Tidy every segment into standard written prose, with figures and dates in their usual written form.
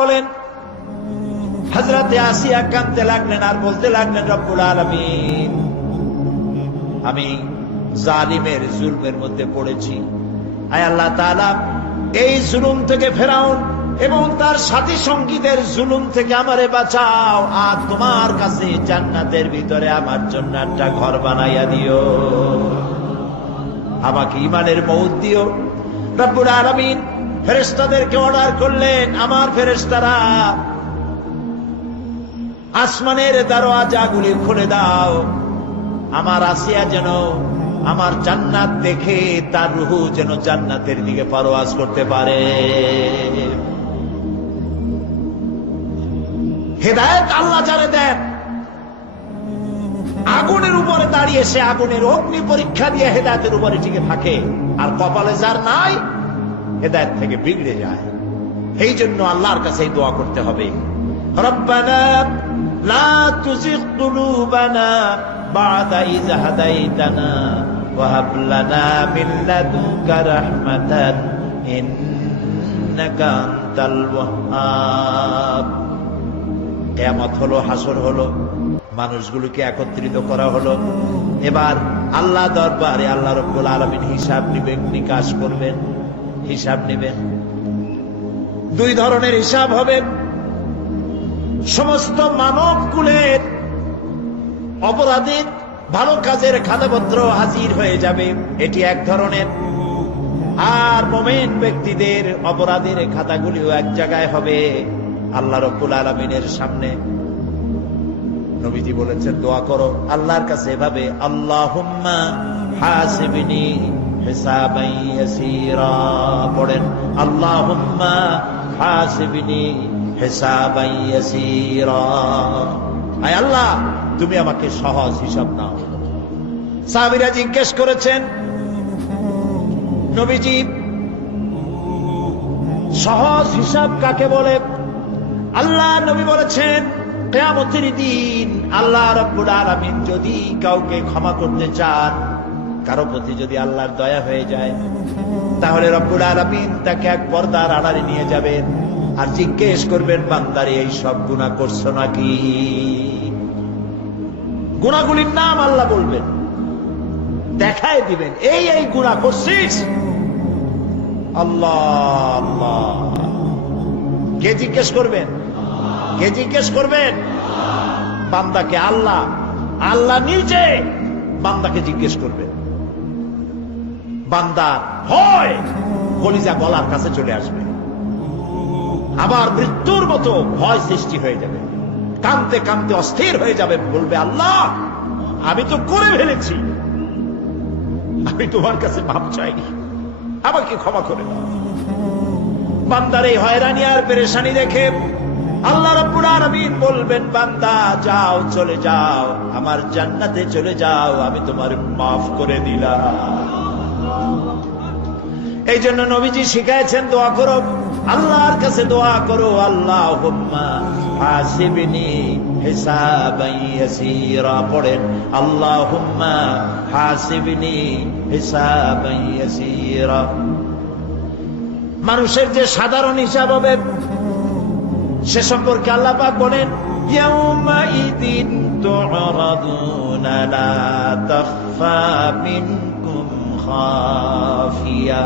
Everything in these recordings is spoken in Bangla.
বলেন, হযরতে আসিয়া কাঁদতে লাগলেন আর বলতে লাগলেন, রব্বুল আলামিন, আমি জালিমের জুলমের মধ্যে পড়েছি। আয় আল্লাহ তাআলা, এই জুলুম থেকে ফেরাউন এবং তার সাথী সঙ্গীদের জুলুম থেকে আমারে বাঁচাও, আর তোমার কাছে জান্নাতের ভিতরে আমার জন্য একটা ঘর বানাইয়া দিও, আমাকে ঈমানের মউত দিও। রব্বুল আলামিন ফেরেশতাদেরকে অর্ডার করলেন, আমার ফেরেশতারা আসমানের দরওয়াজাগুলি খুলে দাও, আমার আসিয়া যেন আমার জান্নাত দেখে তার রূহ যেন জান্নাতের দিকে পারওয়াজ করতে পারে। হেদায়েত আল্লাহ যারে দেন, আগুনের উপরে দাঁড়িয়ে সে আগুনের অগ্নি পরীক্ষা দিয়ে হেদায়েতের উপরে টিকে থাকে, আর কপালে যার নাই হেদায়েত থেকে বিগড়ে যায়। এই জন্য আল্লাহর কাছে দোয়া করতে হবে, রব্বানা লা তুযিগ কুলুবানা বা'দা ইয হাদাইতানা ওয়া হাব লানা মিন লাদুনকা রাহমাতান ইন্নাকা আনতাল ওয়াহ্হাব। কিয়ামত হলো, হাসর হলো, মানুষগুলোকে একত্রিত করা হলো। এবার আল্লাহ দরবারে আল্লাহ রাব্বুল আলামিন হিসাব নিবেন, নিকাশ করবেন, হিসাব নেবেন। দুই ধরনের হিসাব হবে। সমস্ত মানব কুলের অপরাধী ভালো কাজের খাতাপত্র হাজির হয়ে যাবে, এটি এক ধরনের। আর মুমিন ব্যক্তিদের অপরাধের খাতাগুলিও এক জায়গায় হবে আল্লাহ রাব্বুল আলামিনের সামনে। নবীজি বলেছেন, দোয়া করো আল্লাহর কাছে এভাবে, আল্লাহুম্মা হাসিবনি হিসাবান ইয়াসীরা। পড়েন, আল্লাহুম্মা হাসিবনি হিসাবান ইয়াসীরা। আয় আল্লাহ, তুমি আমাকে সহজ হিসাব নাও। সাহাবীরা জিজ্ঞেস করেছেন, নবীজি সহজ হিসাব কাকে বলে? আল্লাহ নবী বলেছেন, কিয়ামতের দিন আল্লাহ রাব্বুল আলামিন যদি কাউকে ক্ষমা করতে চান, কারো প্রতি যদি আল্লাহর দয়া হয়ে যায়, তাহলে রব্বুল আলামিন তাকে এক পর্দার আড়ালে নিয়ে যাবেন আর জিজ্ঞেস করবেন, বান্দারে এই সব গুনাহ করছো নাকি? গুনাহগুলির নাম আল্লাহ বলবেন, দেখায় দিবেন, এই এই গুনাহ করছিস। আল্লাহ আল্লাহ, কে জিজ্ঞেস করবেন? কে জিজ্ঞেস করবেন? বান্দাকে আল্লাহ, আল্লাহ নিজে বান্দাকে জিজ্ঞেস করবেন। বান্দা হয় কলিজা গলার কাছে চলে আসবে, আবার মৃত্যুর মতো ভয় সৃষ্টি হয়ে যাবে, কাঁদতে কাঁদতে অস্থির হয়ে যাবে, বলবে, আল্লাহ আমি তো করে ফেলেছি, আমি তোমার কাছে মাপ চাইনি, আমাকে ক্ষমা করে দাও। বান্দার এই হয়রানি আর পেরেশানি দেখে আল্লাহ রাব্বুল আলামিন বলবেন, বান্দা যাও, চলে যাও, আমার জান্নাতে চলে যাও, আমি তোমার মাফ করে দিলাম। এই জন্য নবীজি শিখাইছেন, দোয়া করো, আল্লাহর কাছে দোয়া করো, আল্লাহুম্মা হাসিবনি হিসাবান ইয়াসীরা। পড়েন, আল্লাহুম্মা হাসিবনি হিসাবান ইয়াসীরা। মানুষের যে সাধারণ হিসাব হবে সে সম্পর্কে আল্লাহ পাক বলেন, ইয়াউমাইদিন তু'রাদুনা লা তাখফা মিনকুম খাফিয়া।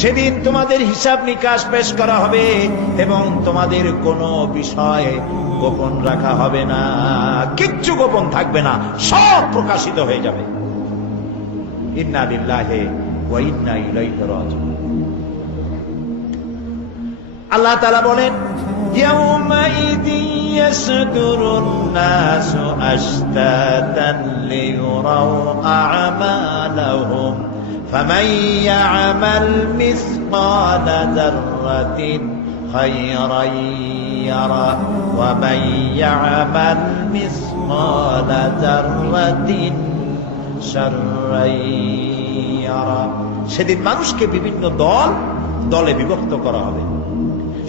সেদিন তোমাদের হিসাব নিকাশ পেশ করা হবে এবং তোমাদের কোনো বিষয় গোপন রাখা হবে না, কিচ্ছু গোপন থাকবে না, সব প্রকাশিত হয়ে যাবে। ইন্না লিল্লাহি ওয়া ইন্না ইলাইহি রাজিউন। আল্লাহ তাআলা বলেন, ইয়াউমাইদিন ইয়াসদুরুন নাসু আশতাতান লিয়ুরাউ আ'মালাহুম ফামান ইয়া'মাল মিসকালা যাররাতিন খায়রান ইয়ারা ওয়া মান ইয়া'মাল মিসকালা যাররাতিন শাররান ইয়ারা। সেদিন মানুষকে বিভিন্ন দল দলে বিভক্ত করা হবে,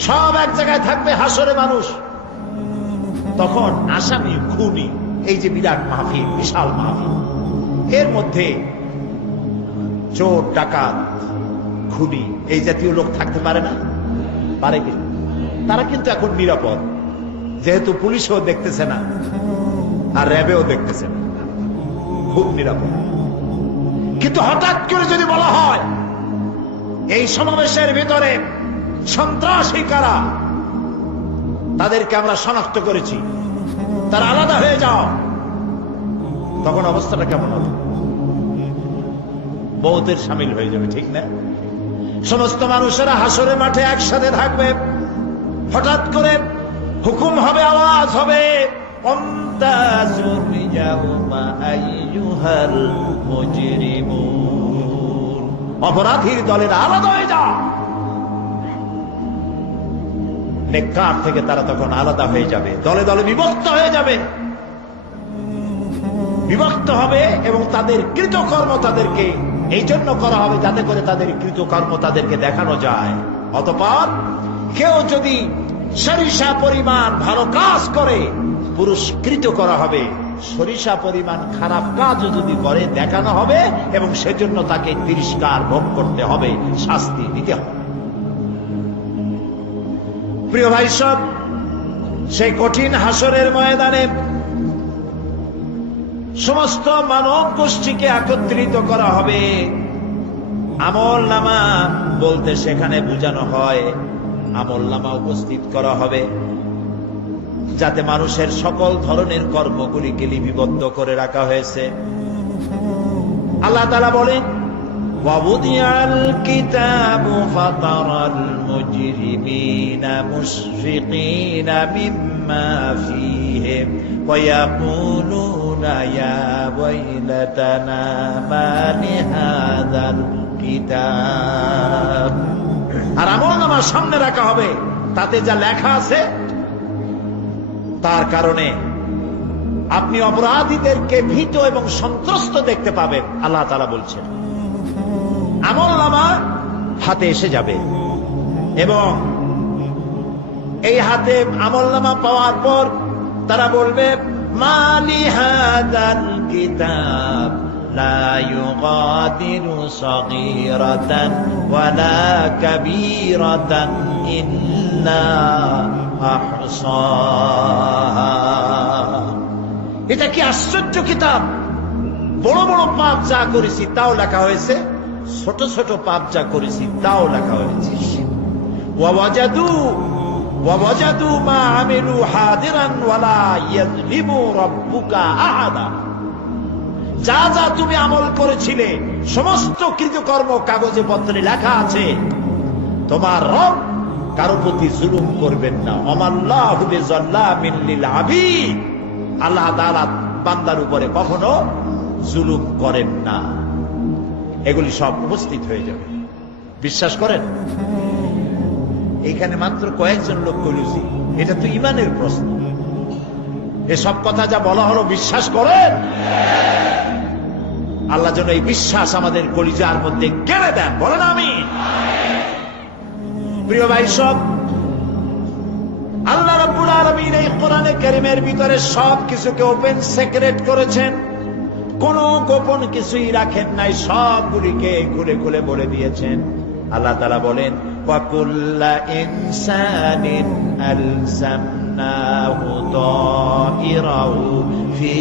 সব এক জায়গায় থাকবে হাসরে মানুষ। তখন আসামি, খুনি, এই যে বিরাট মাহফিল, বিশাল মাহফিল, এর মধ্যে চোর, ডাকাত, খুনি এই জাতীয় লোক থাকতে পারে না? পারে কি? তারা কিন্তু এখন নিরাপদ, যেহেতু পুলিশও দেখতেছে না আর র্যাবেও দেখতেছে না, খুব নিরাপদ। কিন্তু হঠাৎ করে যদি বলা হয় এই সমাবেশের ভিতরে সন্ত্রাসী কারা, তাদেরকে আমরা শনাক্ত করেছি, তারা আলাদা হয়ে যাও, তখন অবস্থাটা কেমন হবে? বহুতের সামিল হয়ে যাবে, ঠিক না? সমস্ত মানুষেরা হাসরের মাঠে একসাথে থাকবে, হঠাৎ করে হুকুম হবে, আওয়াজ হবে, অপরাধীর দলের আলাদা হয়ে যাও। নেককার থেকে তারা তখন আলাদা হয়ে যাবে, দলে দলে বিভক্ত হয়ে যাবে, বিভক্ত হবে এবং তাদের কৃতকর্ম তাদেরকে এই জন্য করা হবে যাতে করে তাদের কৃতকর্ম তাদেরকে দেখানো যায়। অতঃপর কেউ যদি সরিষা পরিমাণ ভালো কাজ করে পুরস্কৃত করা হবে, সরিষা পরিমাণ খারাপ কাজও যদি করে দেখানো হবে এবং সেজন্য তাকে তিরস্কার ভোগ করতে হবে, শাস্তি দিতে হবে। প্রিয় ভাই সব, সেই কঠিন হাসরের ময়দানে সমস্ত মানব গোষ্ঠীকে একত্রিত করা হবে। আমল নামা বলতে সেখানে বোঝানো হয় আমল নামা উপস্থিত করা হবে, যাতে মানুষের সকল ধরনের কর্মগুলিকে লিপিবদ্ধ করে রাখা হয়েছে। আল্লাহ তাআলা বলেন, ওয়াবুদিয়াল কিতাবু ফাতারাল মুজরিমিনা মুশফিকিনা মিম্মা ফীহি ওয়া ইয়াকুলুনা ইয়া ওয়াইলাতানা মা লিহাযাল কিতাব। আর আমলনামা সামনে রাখা হবে, তাতে যা লেখা আছে তার কারণে আপনি অপরাধীদেরকে ভীত এবং সন্ত্রস্ত দেখতে পাবেন। আল্লাহ তাআলা বলছেন আমলনামা হাতে এসে যাবে এবং এই হাতে আমলনামা পাওয়ার পর তারা বলবে, মা লিহাযাল কিতাব লা ইউগাদিরু সগীরাতান ওয়ালা কাবীরাতান ইল্লা আহসাহা। এটা কি আশ্চর্য কিতাব! বড় বড় পাপ যা করেছি তাও লেখা হয়েছে, ছোট ছোট পাপ যা করেছি তাও লেখা হয়েছে। ওয়াজাদু মা আমিলু হাদিরান ওয়ালা ইয়াযলিমু রাব্বুকা আহাদা। যা যা তুমি আমল করেছিলে সমস্ত কৃতকর্ম কাগজে পত্রে লেখা আছে। তোমার রব কারো প্রতি জুলুম করবেন না। ওমাল্লাহু বিযাল্লামিন লিল আবিদ। আল্লাহ তাআলা বান্দার উপরে কখনো জুলুম করেন না। এগুলি সব উপস্থিত হয়ে যাবে, বিশ্বাস করেন? এখানে মাত্র কয়েকজন লোক কইলছি, এটা তো ইমানের প্রশ্ন। এসব কথা যা বলা হলো বিশ্বাস করেন? আল্লাহ যেন এই বিশ্বাস আমাদের কলিজার মধ্যে গেড়ে দেন, বলেন আমিন। প্রিয় ভাই সব, আল্লাহ রাব্বুল আলামিন এই কোরআনে কারীমের ভিতরে সব কিছুকে ওপেন সিক্রেট করেছেন, কোন গোপন কিছুই রাখেন নাই, সবগুলিকে খুলে খুলে বলে দিয়েছেন। আল্লাহ তাআলা বলেন, ওয়া কুল্লা ইনসানিন আলজামনাহু তাইরাহু ফি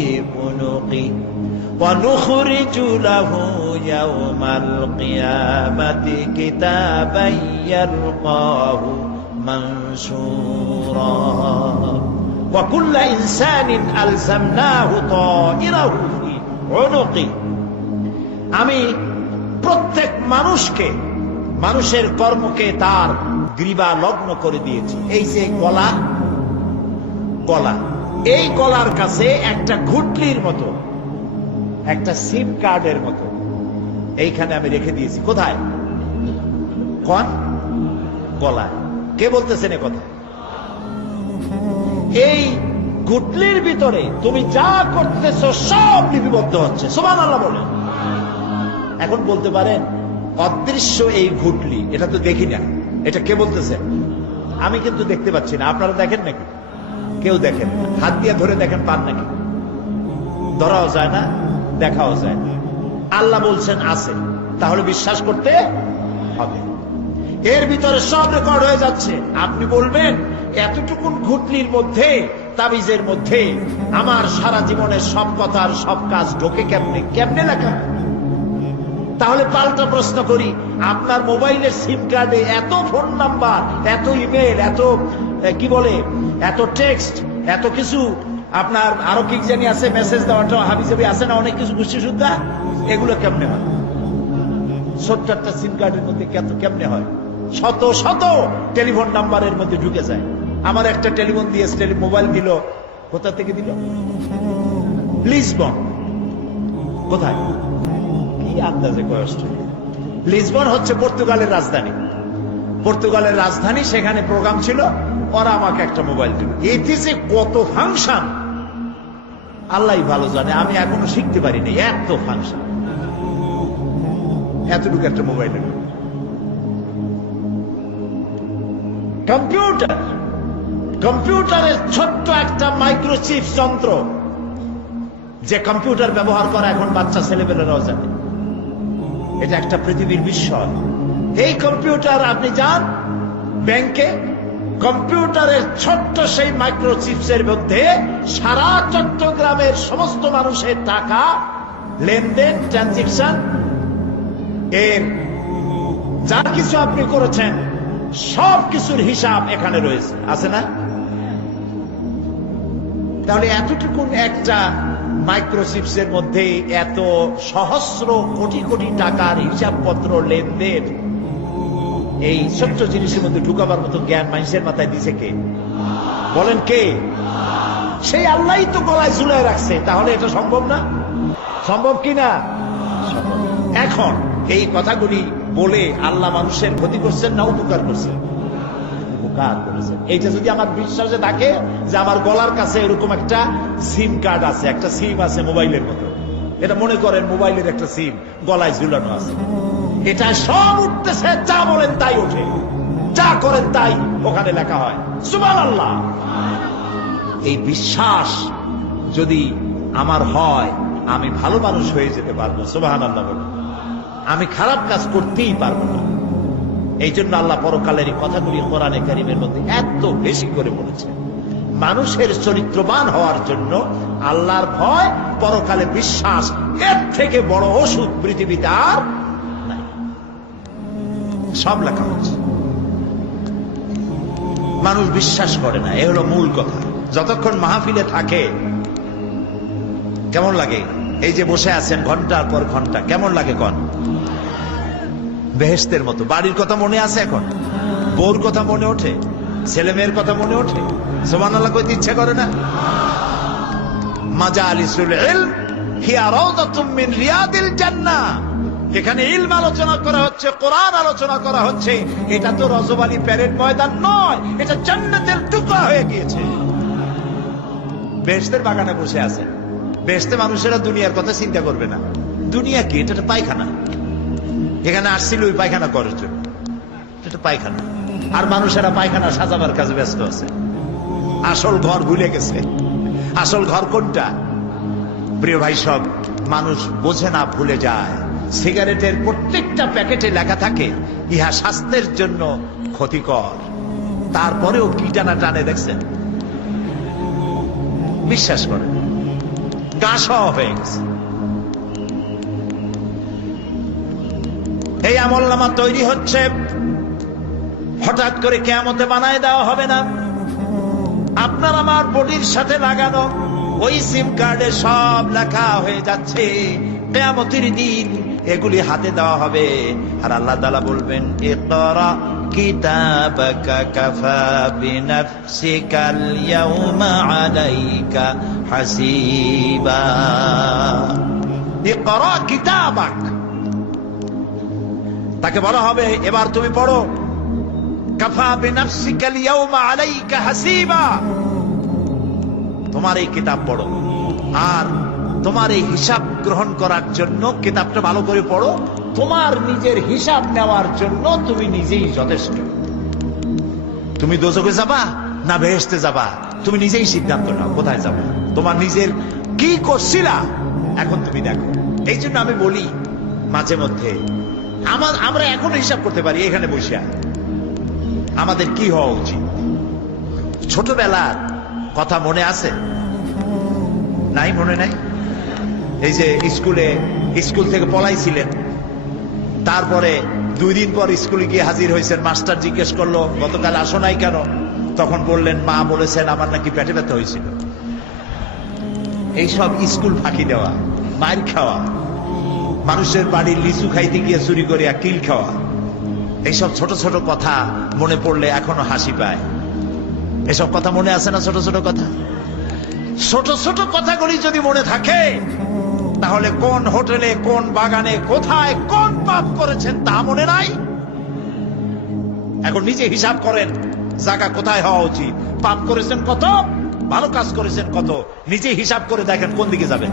উনুকি ওয়া নুখরিজু লাহু ইয়াওমাল কিয়ামাতি কিতাবান ইয়ালকাহু মানসুরা। ওয়া কুল্লা ইনসানিন আলজামনাহু তাইরাহু ফি উনুকি। আমি প্রত্যেক মানুষকে, মানুষের কর্মকে তার গ্রীবা লগ্ন করে দিয়েছি। এই যে গলা, গলা, এই গলার কাছে একটা ঘুটলির মতো, একটা সিম কার্ডের মতো এইখানে আমি রেখে দিয়েছি। কোথায়? কোন গলায়? কে বলতেছেন এ কথা? এই ঘুটলির ভিতরে তুমি যা করতেছো সব লিপিবদ্ধ হচ্ছে। সুবহানাল্লাহ বলেন। এখন বলতে পারেন অদৃশ্য এই ঘুটলি, এটা তো দেখি না, এটা কে বলতেছে? আমি কিন্তু দেখতে পাচ্ছি না। আপনারা দেখেন নাকি? কেউ দেখেন না। হাত দিয়ে ধরে দেখেন, পান নাকি? ধরাও যায় না, দেখাও যায় না। আল্লাহ বলছেন আছে, তাহলে বিশ্বাস করতে হবে। এর ভিতরে সব রেকর্ড হয়ে যাচ্ছে। আপনি বলবেন এতটুকুন ঘুটলির মধ্যে, তাবিজের মধ্যে আমার সারা জীবনের সব কথার সব কাজ ঢোকে কেমনে? কেমনে লেখা? তাহলে পাল্টা প্রশ্ন করি, আপনার মোবাইলের সিম কার্ডে এত ফোন নাম্বার, এত ইমেল, এত কি বলে, এত টেক্সট, এত কিছু, আপনার আরো কি জানি আছে, মেসেজ দেওয়াটা হাবিজাবি আছে না, অনেক কিছু গোষ্ঠী সুদ্ধা, এগুলো কেমনে হয়? 70টা সিম কার্ডের মধ্যে কেমনে হয়? শত শত টেলিফোন নাম্বারের মধ্যে ঢুকে যায়। আমার একটা টেলিফোন দিয়ে মোবাইল দিল, কোথা থেকে দিল? লিসবন। কোথায়? কি আন্দাজে কয় অস্ট্রেলিয়া? লিসবন হচ্ছে পর্তুগালের রাজধানী। পর্তুগালের রাজধানী, সেখানে প্রোগ্রাম ছিল, ওরা আমাকে একটা মোবাইল দিল। এতে যে কত ফাংশন আল্লাহ ভালো জানে, আমি এখনো শিখতে পারিনি। এত ফাংশন, এতটুকু একটা মোবাইলের। কম্পিউটার, কম্পিউটারের ছোট্ট একটা মাইক্রোচিপ যন্ত্র, যে কম্পিউটার ব্যবহার করা এখন বাচ্চা ছেলেমেয়েরাও জানে। এটা একটা পৃথিবীর বিস্ময়। এই কম্পিউটার, আপনি যান ব্যাংকে, কম্পিউটারের ছোট্ট সেই মাইক্রোচিপসের মধ্যে সারা চট্টগ্রামের সমস্ত মানুষের টাকা লেনদেন, ট্রানজেকশন, এর যা কিছু আপনি করেছেন সব কিছুর হিসাব এখানে রয়েছে, আছে না? তাহলে এতটুকুন একটা মাইক্রোচিপসের মধ্যে এত সহস্র কোটি কোটি টাকার হিসাবপত্র, লেনদেন, এই ছোট্ট জিনিসের মধ্যে ঢুকাবার মতো জ্ঞান মানুষের মাথায় দিছে কে? বলেন কে? সেই আল্লাহই তো গলায় ঝুলায় রাখছে। তাহলে এটা সম্ভব না? সম্ভব কি না? এখন এই কথাগুলি বলে আল্লাহ মানুষের ক্ষতি করছেন না উপকার করছেন? উপকার করেছেন। এইটা যদি আমার বিশ্বাসে থাকে যে আমার গলার কাছে এরকম একটা সিম কার্ড আছে, একটা সিম আছে মোবাইলের মতো, এটা মনে করেন মোবাইলের একটা সিম গলায় ঝুলানো আছে, এটা সব উঠতেছে, যা বলেন তাই ওঠে, যা করেন তাই ওখানে লেখা হয়। সুবহানাল্লাহ। এই বিশ্বাস যদি আমার হয়, আমি ভালো মানুষ হয়ে যেতে পারবো। সুবহানাল্লাহ বলুন। আমি খারাপ কাজ করতেই পারবো না। এই জন্য আল্লাহ পরকালের কথাগুলি কোরআনে কারীমের মধ্যে এত বেশি করে বলেছে। মানুষের চরিত্রবান হওয়ার জন্য আল্লাহর ভয়, পরকালে বিশ্বাস, এর থেকে বড় ওষুধ পৃথিবীতে আর নাই। সব লেখা হচ্ছে। মানুষ বিশ্বাস করে না, এ হলো মূল কথা। যতক্ষণ মাহফিলে থাকে কেমন লাগে? এই যে বসে আছেন ঘন্টার পর ঘন্টা, কেমন লাগে? কন বেহেশতের মতো। বাড়ির কথা মনে আছে এখন? বউর কথা মনে ওঠে? ছেলে মেয়ের কথা মনে ওঠে? সুবহানাল্লাহ কইতে ইচ্ছা করে না? মাজালিসুল ইলম হিয়া রাউদাতুম মিন রিয়াদিল জান্নাহ। এখানে ইলম আলোচনা করা হচ্ছে, কোরআন আলোচনা করা হচ্ছে। এটা তো রজবালি প্যারেড ময়দান নয়, এটা জান্নাতের টুকরা হয়ে গিয়েছে। বেহেশতের বাগানে বসে আছে। বেহেশতে মানুষেরা দুনিয়ার কথা চিন্তা করবে না। দুনিয়া কি? এটা পায়খানা। এখানে আসছিল ওই পায়খানা করার জন্য, এটা পায়খানা। আর মানুষেরা পায়খানা সাজাবার কাজে ব্যস্ত আছে। আসল ঘর ভুলে গেছে। আসল ঘর কোনটা? প্রিয় ভাই, সব মানুষ বোঝে না, ভুলে যায়। সিগারেটের প্রত্যেকটা প্যাকেটে লেখা থাকে ইহা স্বাস্থ্যের জন্য ক্ষতিকর, তারপরেও কি টানা টানে দেখছেন? বিশ্বাস করেন, গা সহ হয়ে গেছে। এই আমলনামা তৈরি হচ্ছে, হঠাৎ করে কিয়ামতে বানায় দেওয়া হবে না। আপনার আমার বডির সাথে লাগানো ওই সিম কার্ডে সব লেখা হয়ে যাচ্ছে। কিয়ামতের দিন এগুলি হাতে দেওয়া হবে। আর আল্লাহ তাআলা বলবেন, ইকরা কিতাবাকা কাফা বিনাফসিকাল ইয়াউমা আলাইকা হাসিবা। ইকরা কিতাবাক, তাকে বলা হবে এবার তুমি পড়ো। কাফা বিনাফসিকাল ইয়াউমা আলাইকা হাসিবা, তোমার এই কিতাব পড়ো। আর তোমার এই হিসাব গ্রহণ করার জন্য কিতাবটা ভালো করে পড়ো। তোমার নিজের হিসাব নেওয়ার জন্য তুমি নিজেই যথেষ্ট। তুমি দোজখে যাবা না বেহেশতে যাবা, তুমি নিজেই সিদ্ধান্ত নাও কোথায় যাবে। তোমার নিজের কি করছিলা এখন তুমি দেখো। এই জন্য আমি বলি মাঝে মধ্যে আমরা এখনো হিসাব করতে পারি এখানে বসে। আমাদের কি হওয়া উচিত? ছোটবেলার কথা মনে আছে? নাই, মনে নাই? এই যে স্কুল থেকে পলাইছিলেন, তারপরে 2 দিন পর স্কুলে গিয়ে হাজির হয়েছেন, মাস্টার জিজ্ঞেস করলো গতকাল আসো নাই কেন? তখন বললেন মা বলেছেন আমার নাকি পেটে ব্যথা হয়েছিল। এইসব স্কুল ফাঁকি দেওয়া, মার খাওয়া, মানুষের বাড়ির লিচু খাইতে গিয়ে চুরি করিয়া কিল খাওয়া, এইসব ছোট ছোট কথা মনে পড়লে এখনো হাসি পায়। এসব কথা মনে আছে না? ছোট ছোট কথা, ছোট ছোট কথাগুলি যদি মনে থাকে, তাহলে কোন হোটেলে, কোন বাগানে, কোথায় কোন পাপ করেছেন তা মনে নাই? এখন নিজে হিসাব করেন, জায়গা কোথায় হওয়া উচিত, পাপ করেছেন কত, ভালো কাজ করেছেন কত, নিজে হিসাব করে দেখেন কোন দিকে যাবেন।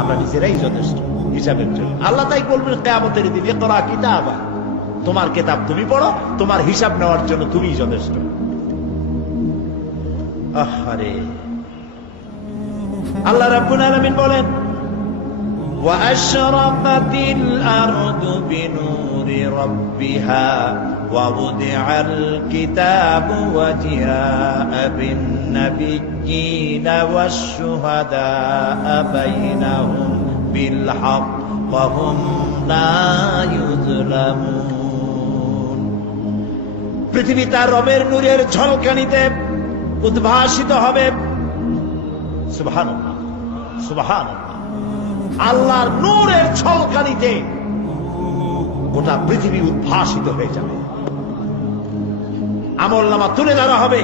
আমরা নিজেরাই যথেষ্ট হিসাবের জন্য। আল্লাহ তাই বলবেন কিয়ামতের দিন, ইকরা কিতাবা, তোমার কিতাব তুমি পড়ো, তোমার হিসাব নেওয়ার জন্য তুমিই যথেষ্ট। আহারে, আল্লাহ রাব্বুল আলামিন বলেন ওয়া আশরাকাতিল আরদু বিনুরি রাব্বিহা ওয়া উদিআল কিতাবু ওয়া জিআআ বিন নাবিয়্যিনা ওয়াশ শুহাদাআ বাইনাহুম বিল হক ওয়া হুম লা ইউযলামুন। পৃথিবী তার রবের নূরের ঝলকানিতে উদ্ভাসিত হবে। সুবহানাল্লাহ, সুবহানাল্লাহ। আল্লাহর নূরের ঝলকানিতে গোটা পৃথিবী উদ্ভাসিত হয়ে যাবে। আমলনামা তুলে ধরা হবে,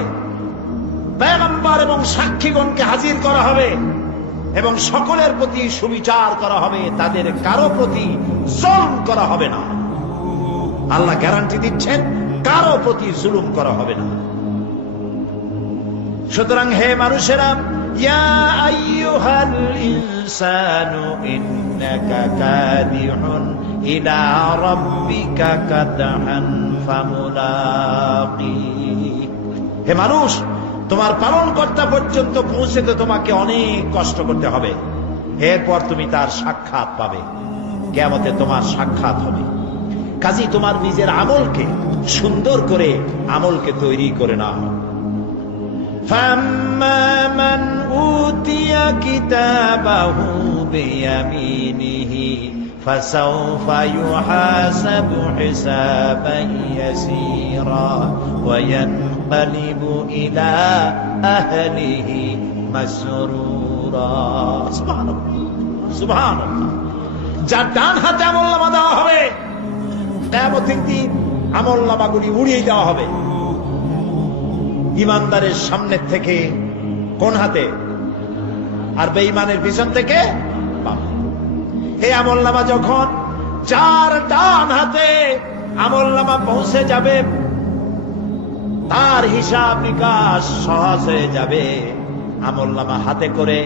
পয়গম্বর এবং সাক্ষীগণকে হাজির করা হবে এবং সকলের প্রতি সুবিচার করা হবে, তাদের কারো প্রতি জুলুম করা হবে না। আল্লাহ গ্যারান্টি দিচ্ছেন কারো প্রতি জুলুম করা হবে না। সুতরাং হে মানুষেরা, ইয়া আইয়ুহাল ইনসানু ইন্নাকা কাদিহুন ইলা রাব্বিকা কাদহান ফামুলাকি। হে মানুষ, তোমার পালনকর্তা পর্যন্ত পৌঁছতে তোমাকে অনেক কষ্ট করতে হবে, এরপর তুমি তার সাক্ষাৎ পাবে। কিয়ামতে তোমার সাক্ষাৎ হবে। কাজেই তোমার নিজের আমলকে সুন্দর করে আমলকে তৈরি করে নাও। فَأَمَّا مَنْ أُوتِيَ كِتَابَهُ بِيَمِينِهِ فَسَوْفَ يُحَاسَبُ حِسَابًا يَسِيرًا وَيَنْقَلِبُ إِلَى أَهْلِهِ مسرورا। সুবহানাল্লাহ, সুবহানাল্লাহ। যার ডান হাতে আমলনামা দেওয়া হবে, কিয়ামতের দিন আমলনামাগুলি উড়িয়ে দেওয়া হবে। ইমানদারের সামনের থেকে কোন হাতে, আর বেঈমানের পিছন থেকে বাম। এই আমলনামা যখন যার ডান হাতে আমলনামা পৌঁছে যাবে, তার হিসাব নিকাশ সহজ হয়ে যাবে। আমলনামা হাতে করে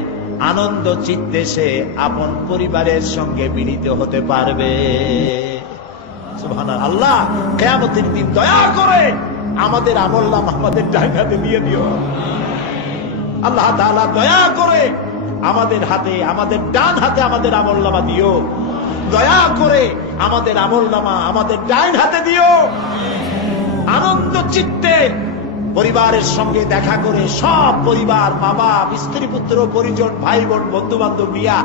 আনন্দ চিত্তে সে আপন পরিবারের সঙ্গে মিলিত হতে পারবে। সুবহানাল্লাহ। আল্লাহ কিয়ামতের দিন দয়া করে আমাদের আমলনামা আমাদের ডান হাতে দিয়ে দিও। আল্লাহ তাআলা দয়া করে আমাদের হাতে, আমাদের ডান হাতে আমাদের আমলনামা দিও। দয়া করে আমাদের আমলনামা আমাদের ডান হাতে দিও। আনন্দ চিত্তে পরিবারের সঙ্গে দেখা করে সব পরিবার, মা বাপ, স্ত্রী পুত্র পরিজন, ভাই বোন, বন্ধু বান্ধব নিয়া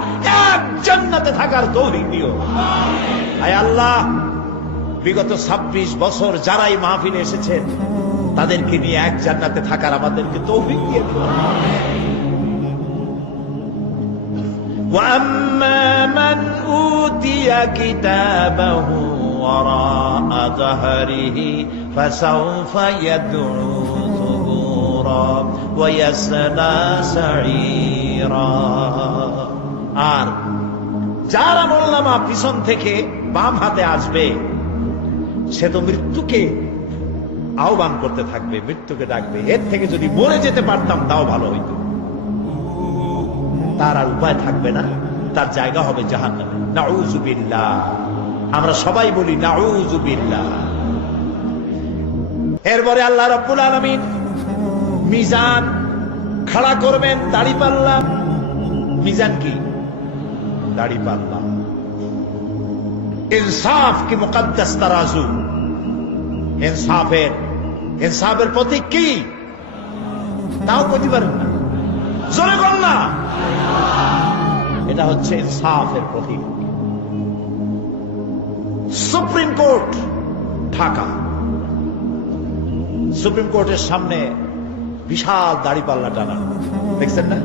এক জান্নাতে থাকার তৌফিক দিও। আয় আল্লাহ, বিগত 26 বছর যারাই মাহফিলে এসেছেন তাদেরকে নিয়ে এক জান্নাতে থাকার আমাদেরকে তৌফিক দিয়ে দিও। وَأَمَّا مَنْ أُوتِيَ كِتَابَهُ وَرَاءَ ظَهْرِهِ فَسَوْفَ يَدْعُو ثُبُورًا وَيَصْلَى سَعِيرًا। আর যার আমলনামা পিছন থেকে বাম হাতে আসবে, সে তো মৃত্যুকে আহ্বান করতে থাকবে, মৃত্যুকে ডাকবে। এর থেকে যদি মরে যেতে পারতাম তাও ভালো হইতো। তার আর উপায় থাকবে না, তার জায়গা হবে জাহান্নামে। নাউযু বিল্লাহ। আমরা সবাই বলি নাউযু বিল্লাহ। এরপরে আল্লাহ রাব্বুল আলামিন মিজান খাড়া করবেন, দাড়িপাল্লা। মিজান কি? দাড়িপাল্লা। ইনসাফ কি মুকদ্দাস তারাজু। ইনসাফের প্রতীক কি? তাও বলতে পারেন না, জোরে বল না। এটা হচ্ছে ইনসাফের প্রতীক। সুপ্রিম কোর্ট ঢাকা, সুপ্রিম কোর্টের সামনে বিশাল দাড়িপাল্লা টানা, দেখছেন না?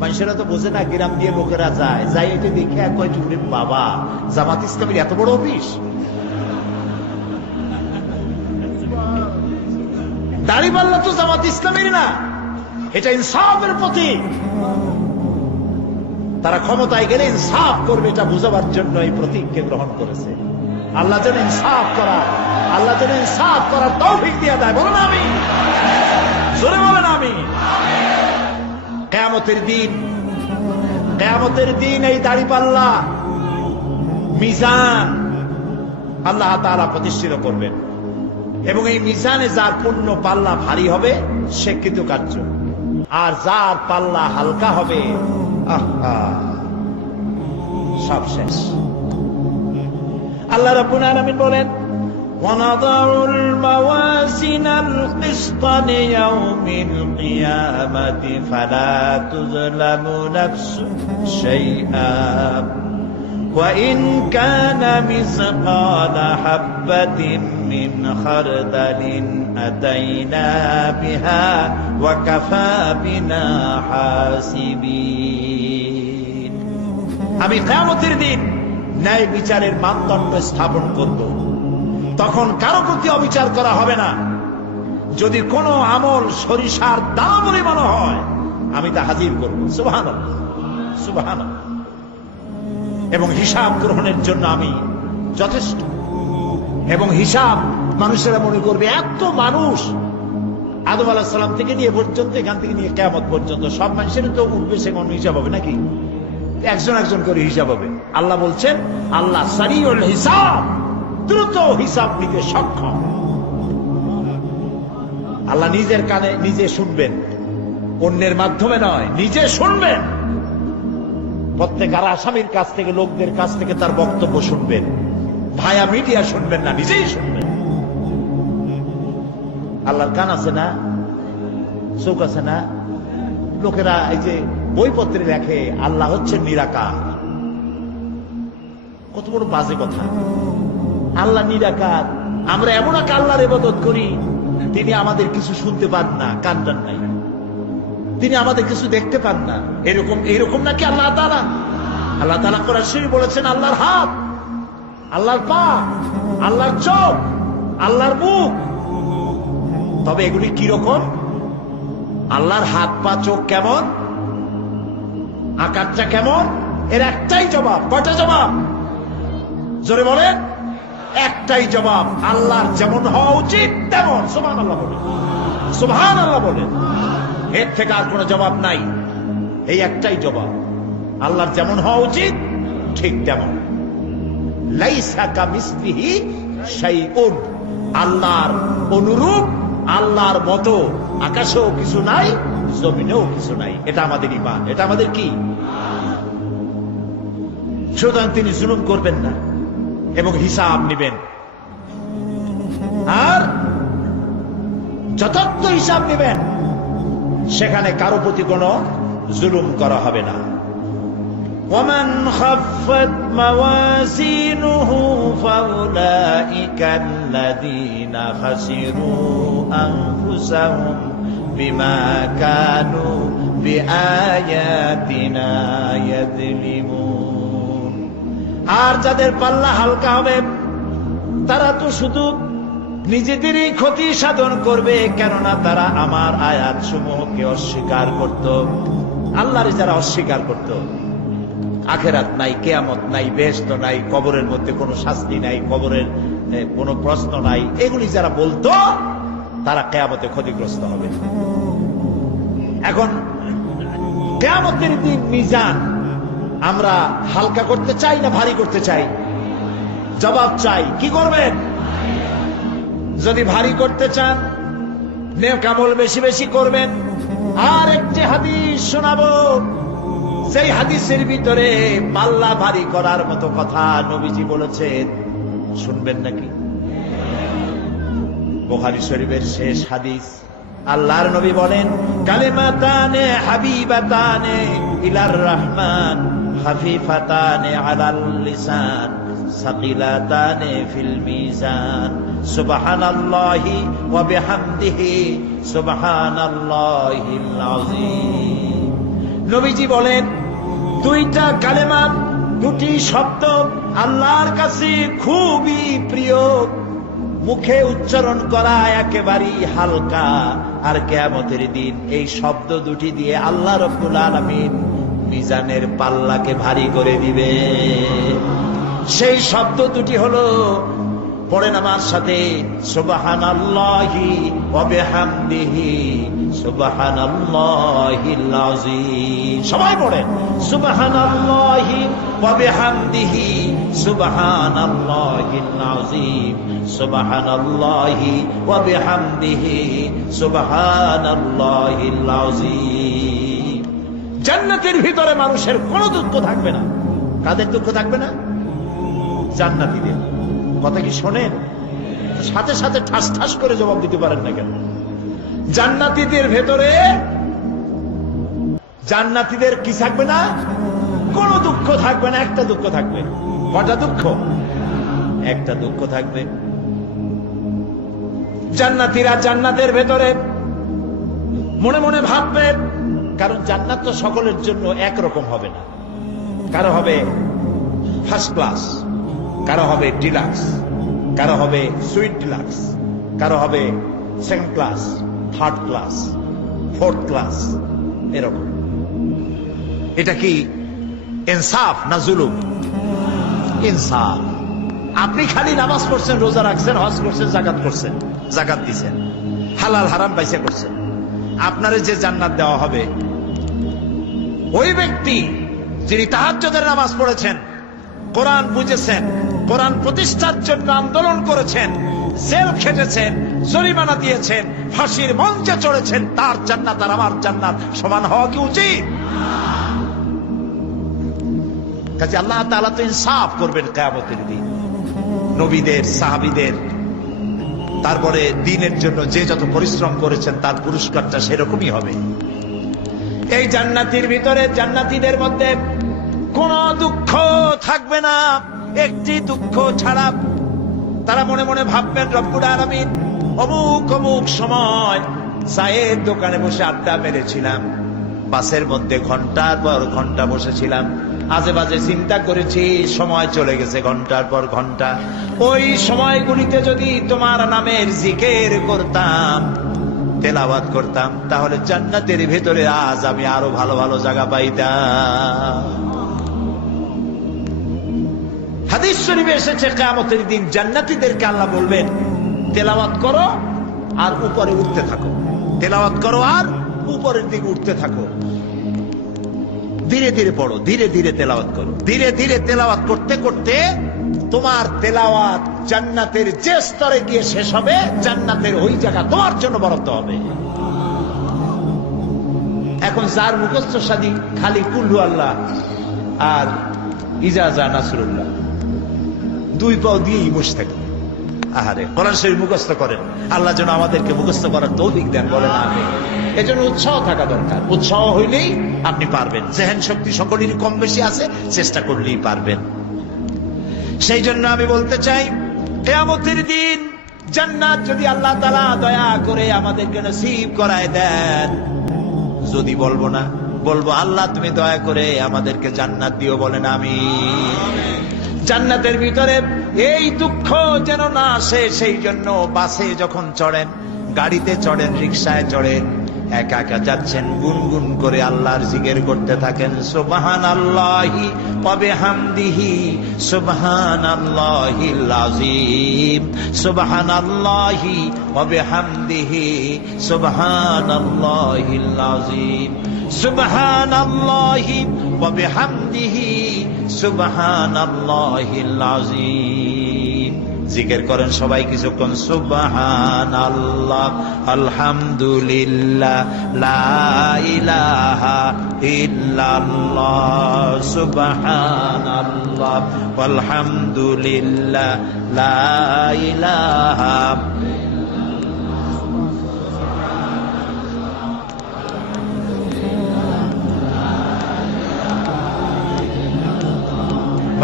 মানুষেরা তো বোঝে না, গ্রাম দিয়ে লোকেরা যায়, যাই এটা দেখে কয় চুরি বাবা, জামাত ইসলামের এত বড় অফিস। দাড়িপাল্লা তো জামাত ইসলামের না, এটা ইনসাফের প্রতীক। তারা ক্ষমতায় গেলে ইনসাফ করবে, এটা বোঝাবার জন্য এই প্রতীককে গ্রহণ করেছে। আল্লাহ যেন ইনসাফ করার তৌফিক দিয়ে দেয়। বলেন আমিন, জোরে বলেন আমিন। কিয়ামতের দিন এই দাড়িপাল্লা মিজান আল্লাহ তাআলা প্রতিষ্ঠিত করবেন, এবং এই মিজানে যার পুণ্য পাল্লা ভারী হবে সে কৃতকার্য, আর যার পাল্লা হালকা হবে সব শেষ। আল্লাহ রাব্বুল আলামিন বলেন, وَنَضَعُ الْمَوَازِينَ الْقِسْطَ لِيَوْمِ الْقِيَامَةِ فَلَا تُظْلَمُ نَفْسٌ شَيْئًا وَإِنْ كَانَ مِثْقَالَ حَبَّةٍ مِّنْ خَرْدَلٍ أَتَيْنَا بِهَا وَكَفَى بِنَا حَاسِبِينَ। আমি কিয়ামতের দিন ন্যায় বিচারের মানদণ্ড স্থাপন করব, তখন কারো প্রতি অবিচার করা হবে না। যদি কোনো আমল সরিষার দানা পরিমাণ হয়, আমি তা হাজির করব। সুবহানাল্লাহ, সুবহানাল্লাহ। এবং হিসাব গ্রহণের জন্য আমি যথেষ্ট। এবং হিসাব মানুষেরা মনে করবে, এত মানুষ আদম আলাইহিস সালাম থেকে নিয়ে পর্যন্ত, এখান থেকে নিয়ে কিয়ামত পর্যন্ত সব মানুষের তো উঠবে সেখানে হিসাব হবে নাকি? একজন একজন করে হিসাব হবে। আল্লাহ বলছেন, আল্লাহ সারিউল হিসাব, দ্রুত হিসাব নিতে সক্ষম। আল্লাহ নিজের কানে নিজে শুনবেন, অন্যের মাধ্যমে নয়, নিজে শুনবেন। প্রত্যেক আর আসামির কাছ থেকে, লোকদের কাছ থেকে তার বক্তব্য শুনবেন, ভায়া মিডিয়া শুনবেন না, নিজেই শুনবেন। আল্লাহর কান আছে না, চোখ আছে না? লোকেরা এই যে বইপত্রে লেখে আল্লাহ হচ্ছে নিরাকার, কত বড় বাজে কথা। আল্লাহ নিরাকার, আমরা এমন এক আল্লাহর ইবাদত করি, তিনি আমাদের কিছু শুনতে পান না, কান টান নাই, তিনি আমাদের কিছু দেখতে পান না। এরকম নাকি আল্লাহ তাআলা? আল্লাহ তাআলা কোরআন শরীফে বলেছেন, আল্লাহর হাত, আল্লাহর পা, আল্লাহর চোখ, আল্লাহর মুখ। তবে এগুলি কিরকম? আল্লাহর হাত, পা, চোখ কেমন, আকারটা কেমন? এর একটাই জবাব। কয়টা জবাব? জোরে বলেন। একটাই জবাব, আল্লাহর যেমন হওয়া উচিত তেমন। সুবহানাল্লাহ বলেন, সুবহানাল্লাহ বলেন। এর থেকে আর কোনো জবাব নাই, এই একটাই জবাব, আল্লাহর যেমন হওয়া উচিত ঠিক তেমন। লাইসা কামিসলিহি শাইউন, আল্লাহর অনুরূপ, আল্লাহর মতো আকাশেও কিছু নাই, জমিনেও কিছু নাই। এটা আমাদের ঈমান, এটা আমাদের কি? সুতরাং তিনি জুলুম করবেন না এবং হিসাব নেবেন, আর যথার্থ হিসাব নেবেন। সেখানে কারো প্রতি কোনো জুলুম করা হবে না। ومن خفت موازينه فأولئك الذين خسروا أنفسهم بما كانوا بآياتنا يظلمون। আর যাদের পাল্লা হালকা হবে তারা তো শুধু নিজেদেরই ক্ষতি সাধন করবে, কেননা তারা আমার আয়াত সমূহকে অস্বীকার করত। আল্লাহর যারা অস্বীকার করত, আখেরাত নাই, কিয়ামত নাই, বেহেশত নাই, কবরের মধ্যে কোনো শাস্তি নাই, কবরের কোনো প্রশ্ন নাই, এগুলি যারা বলতো তারা কিয়ামতে ক্ষতিগ্রস্ত হবে। এখন কিয়ামতের দিন মিজান আমরা হালকা করতে চাই না ভারী করতে চাই? জবাব চাই। কি করবেন? যদি ভারী করতে চান, নেক আমল বেশি বেশি করবেন। আর একটি হাদিস শোনাবো, সেই হাদিসের ভিতরে পাল্লা ভারী করার মতো কথা নবীজি বলেছেন, শুনবেন নাকি? বুখারী শরীফের শেষ হাদিস, আল্লাহর নবী বলেন, কালিমাতানে হাবিবাতানে ইলার রহমান খাফিফাতানে আলাল লিসান সাকিলাতানে ফিল মিজান সুবহানাল্লাহি ওয়া বিহামদিহি সুবহানাল্লাহিল আযীম। নবীজি বলেন, দুইটা কালেমা, দুটি শব্দ আল্লাহর কাছে খুবই প্রিয়, মুখে উচ্চারণ করা একেবারেই হালকা, আর কিয়ামতের দিন এই শব্দ দুটি দিয়ে আল্লাহ রাব্বুল আলামিন মিজানের পাল্লাকে ভারী করে দিবে। সেই শব্দ দুটি হলো, পড়েন আমার সাথে, সুবহানাল্লাহি ওয়া বিহামদিহি সুবহানাল্লাহিল আযীম। সবাই পড়েন, সুবহানাল্লাহি ওয়া বিহামদিহি সুবহানাল্লাহিল আযীম সুবহানাল্লাহি ওয়া বিহামদিহি সুবহানাল্লাহিল আযীম। জান্নাতের ভিতরে মানুষের কোনো দুঃখ থাকবে না। কাদের দুঃখ থাকবে না? জান্নাতীদের। কথা কি শোনেন? সাথে সাথে ঠাস ঠাস করে জবাব দিতে পারেন না কেন? জান্নাতীদের ভেতরে, জান্নাতীদের কি থাকবে না? কোনো দুঃখ থাকবে না। একটা দুঃখ থাকবে। কটা দুঃখ? একটা দুঃখ থাকবে। জান্নাতীরা জান্নাতের ভেতরে মনে মনে ভাববে, কারণ জান্নাত তো সকলের জন্য একরকম হবে না। কারো হবে ফার্স্ট ক্লাস, কারো হবে ডিলাক্স, কারো হবে সুইট ডিলাক্স, কারো হবে second class, third class, fourth class, এরকম। এটা কি ইনসাফ না জুলুম? ইনসাফ। আপনি খালি নামাজ পড়ছেন, রোজা রাখছেন, হজ করছেন, যাকাত করছেন, যাকাত দিছেন, হালাল হারাম বাইসা করছেন, আপনারে যে জান্নাত দেওয়া হবে, ওই ব্যক্তি যিনি তাহাজ্জুদের নামাজ পড়েছেন, কোরআন বুঝেছেন, কোরআন প্রতিষ্ঠার জন্য আন্দোলন করেছেন, জেল খেটেছেন, জরিমানা দিয়েছেন, ফাঁসির মঞ্চে চড়েছেন, তার জান্নাত আর আমার জান্নাত সমান হওয়া কি উচিত? কাজে আল্লাহ তাআলা তো ইনসাফ করবেন কিয়ামতের দিন। নবীদের, সাহাবীদের, তারপরে দ্বীনের জন্য যে যত পরিশ্রম করেছেন তার পুরস্কারটা সেরকমই হবে। এই জান্নাতের ভিতরে, জান্নাতীদের মধ্যে কোনো দুঃখ থাকবে না, একটি দুঃখ ছাড়া। তারা মনে মনে ভাববেন, রব্বুল আলামিন, অমুক অমুক সময় চায়ের দোকানে বসে আড্ডা মেরেছিলাম, বাসের মধ্যে ঘন্টার পর ঘন্টা বসেছিলাম, আজে বাজে চিন্তা করেছি, সময় চলে গেছে ঘন্টার পর ঘন্টা। ওই সময়গুলিতে যদি তোমার নামের জিকির করতাম, তেলাওয়াত করতাম, তাহলে জান্নাতের ভেতরে আজ আমি আরো ভালো ভালো জায়গা পাইতাম। হাদিস শরীফে এসেছে, কিয়ামতের দিন জান্নাতীদেরকে আল্লাহ বলবেন, তেলাওয়াত করো আর উপরে উঠতে থাকো, তেলাওয়াত করো আর উপরের দিকে উঠতে থাকো, ধীরে ধীরে পড়ো, ধীরে ধীরে তেলাওয়াত করো। ধীরে ধীরে তেলাওয়াত করতে করতে তোমার তেলাওয়াত জান্নাতের যে স্তরে গিয়ে শেষ হবে, জান্নাতের ওই জায়গা তোমার জন্য বরাদ্দ হবে। এখন যার মুখস্থ সাদি খালি কুল্লু আল্লাহ আর ইজাজা নাসরুল্লাহ, দুই পাও দিয়েই বসে থাকে, আহারে কোরআন শরীফ মুখস্থ করেন, আল্লাহ যেন আমাদেরকে মুখস্থ করার তৌফিক দেন, বলেন আমিন। এজন্য উৎসাহ থাকা দরকার। উৎসাহ হইলেই আপনি পারবেন। জেহেন শক্তি সকলেরই কম বেশি আছে, চেষ্টা করলেই পারবেন। সেই জন্য আমি বলতে চাই, কিয়ামতের দিন জান্নাত যদি আল্লাহ তাআলা দয়া করে আমাদেরকে নসিব করায় দেন, যদি বলবো না, বলবো আল্লাহ তুমি দয়া করে আমাদেরকে জান্নাত দিও, বলেন আমিন। জান্নাতের ভিতরে এই দুঃখ যেন না আসে, সেই জন্য বাসে যখন চড়েন, গাড়িতে চড়েন, রিকশায় চড়েন, একা একা যাচ্ছেন, গুনগুন করে আল্লাহর জিকির করতে থাকেন, সুবহানাল্লাহি ওয়া বিহামদিহি সুবহানাল্লাহিল আযীম সুবহানাল্লাহি ওয়া বিহামদিহি সুবহানাল্লাহিল আযীম সুবহানাল্লাহি ওয়া বিহামদিহি সুবহানাল্লাহিল আযীম। জিকির করেন সবাই কিছুক্ষণ, সুবহানাল্লাহ আলহামদুলিল্লাহ লা ইলাহা ইল্লাল্লাহ সুবহানাল্লাহ আলহামদুলিল্লাহ লা ইলাহা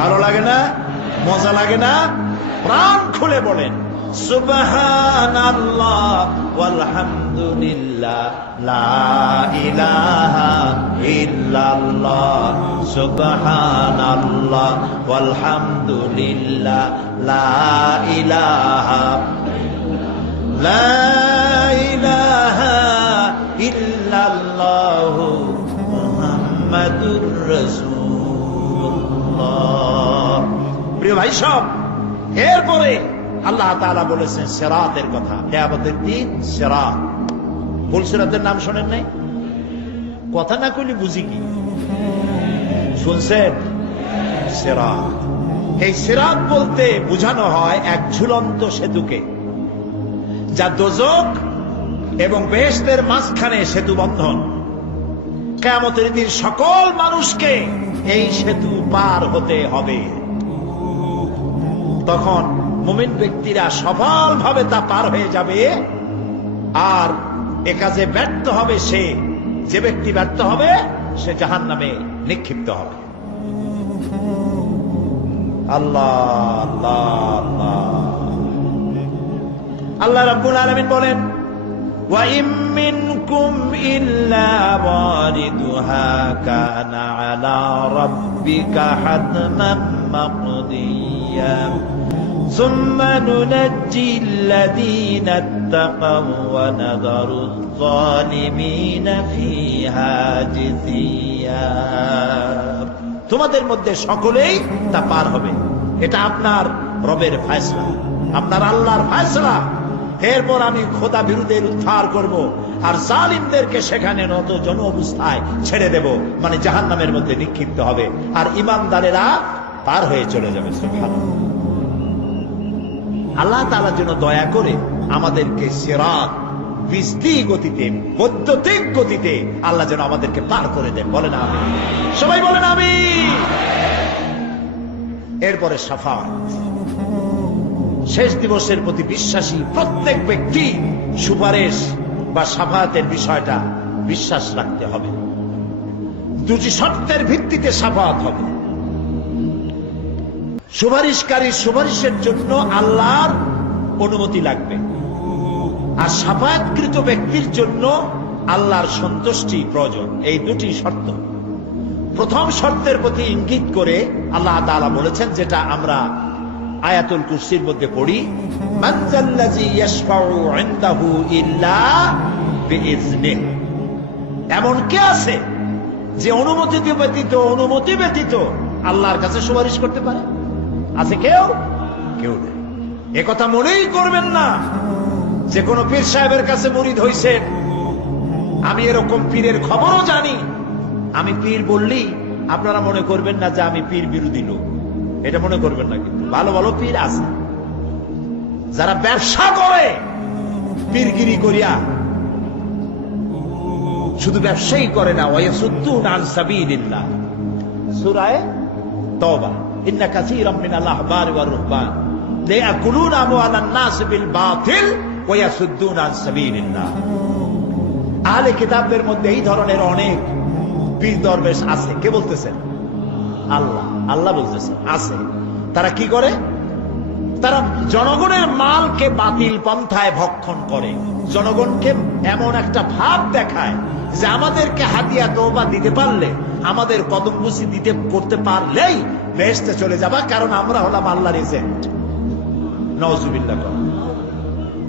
ভালো লাগে না? মজা লাগে না? প্রাণ খুলে বলেন সুবহানাল্লাহ ওয়ালহামদুলিল্লাহ লা ইলাহা ইল্লাল্লাহ সুবহানাল্লাহ ওয়ালহামদুলিল্লাহ লা ইলাহা ইল্লাল্লাহ মুহাম্মাদুর রাসূলুল্লাহ। প্রিয় ভাই সব, এরপরে আল্লাহ তাআলা বলেছেন সিরাতের কথা। কিয়ামতের দিন সিরাত, পুলসিরাতের নাম শোনেন নাই? কথা না কইলে বুঝি কি? শুনছেন? সিরাত। এই সিরাত বলতে বোঝানো হয় এক ঝুলন্ত সেতুকে, যা দোজখ এবং বেহেশতের মাঝখানে সেতু বন্ধন। কিয়ামতের দিন সকল মানুষকে এই সেতু পার হতে হবে। তখন মুমিন ব্যক্তিরা সফলভাবে তা পার হয়ে যাবে। আর এ কাজে ব্যর্থ হবে সে, যে ব্যক্তি ব্যর্থ হবে সে জাহান্নামে নিক্ষিপ্ত হবে। আল্লাহ আল্লাহ আল্লাহ। আল্লাহ রাব্বুল আলামিন বলেন ওয়া ইম মিনকুম ইল্লা ওয়ারিদুহা কানা আলা রাব্বিকা হাতমান মাকদিয়া সুম্মা নুনাজ্জি আল্লাযীনা ইত্তাকাউ ওয়া নাযারু আয-যালিমিনা ফীহা জিসিয়া। তোমাদের মধ্যে সকলেই তা পার হবে। এটা আপনার রবের ফয়সালা, আপনার আল্লাহর ফয়সালা। এরপর আমি খোদা বিরুদ্ধের উদ্ধার করব, আর জালিমদেরকে সেখানে নত জন অবস্থায় ছেড়ে দেব, মানে জাহান্নামের মধ্যে নিক্ষিপ্ত হবে, আর ঈমানদারেরা পার হয়ে চলে যাবে। সুবহানাল্লাহ। আল্লাহ তাআলা যেন দয়া করে আমাদেরকে সিরাত বিস্তি গতিতে, বৈদ্যুতিক গতিতে আল্লাহ যেন আমাদেরকে পার করে দেন। বলেন আমিন। সবাই বলেন আমিন। এরপরে শাফাআত, শেষ দিবসের প্রতি বিশ্বাসী প্রত্যেক ব্যক্তি সুপারিশ বা শাফাআতের বিষয়টা বিশ্বাস রাখতে হবে। দুটি শর্তের ভিত্তিতে শাফাআত হবে। সুপারিশকারীর সুপারিশের জন্য আল্লাহর অনুমতি লাগবে, আর শাফাআতকৃত ব্যক্তির জন্য আল্লাহর সন্তুষ্টি প্রয়োজন। এই দুটি শর্ত। প্রথম শর্তের প্রতি ইঙ্গিত করে আল্লাহ তাআলা বলেছেন, যেটা আমরা আয়াতুল কুরসির মধ্যে পড়ি, মান যাল্লাযী ইয়াশফাউ ইনদাহু ইল্লা বিইজনিহি। এমন কে আছে যে অনুমতি ব্যতীত আল্লাহর কাছে সুপারিশ করতে পারে? আছে কেউ? কেউ নেই। একথা মনেই করবেন না যে কোন পীর সাহেবের কাছে মুরিদ হইছেন। আমি এরকম পীরের খবরও জানি। আমি পীর বললেই আপনারা মনে করবেন না যে আমি পীর বিরোধী লোক, এটা মনে করবেন না। কিন্তু ভালো ভালো পীর আছে যারা ব্যবসা করে পীরগিরি করিয়া। শুধু ব্যবসায়ী করে না, ওয়ায়াসুদ্দুনা আন সাবিলিল্লাহ। সূরা তাওবা, ইন্না কাসীরাম মিনাল আহবারি ওয়ার রুহবান লায়াকুলুনা আমওয়ালান নাস বিল বাতিল ওয়ায়াসুদ্দুনা আন সাবিলিল্লাহ। আহলে কিতাবদের মধ্যে এই ধরনের অনেক পীর দরবেশ আছে। কে বলতেছেন? আল্লাহ। আল্লাহ বলতেছেন আছে। তারা কি করে? তারা জনগণের মালকে বাতিল পন্থায় ভক্ষণ করে। জনগণকে এমন একটা ভাব দেখায় যে আমাদেরকে হাদিয়া তওবা দিতে পারলে, আমাদের কদমবুসি করতে পারলেই বেহেশতে চলে যাবা, কারণ আমরা হলাম আল্লাহর এজেন্ট। নাউজুবিল্লাহ।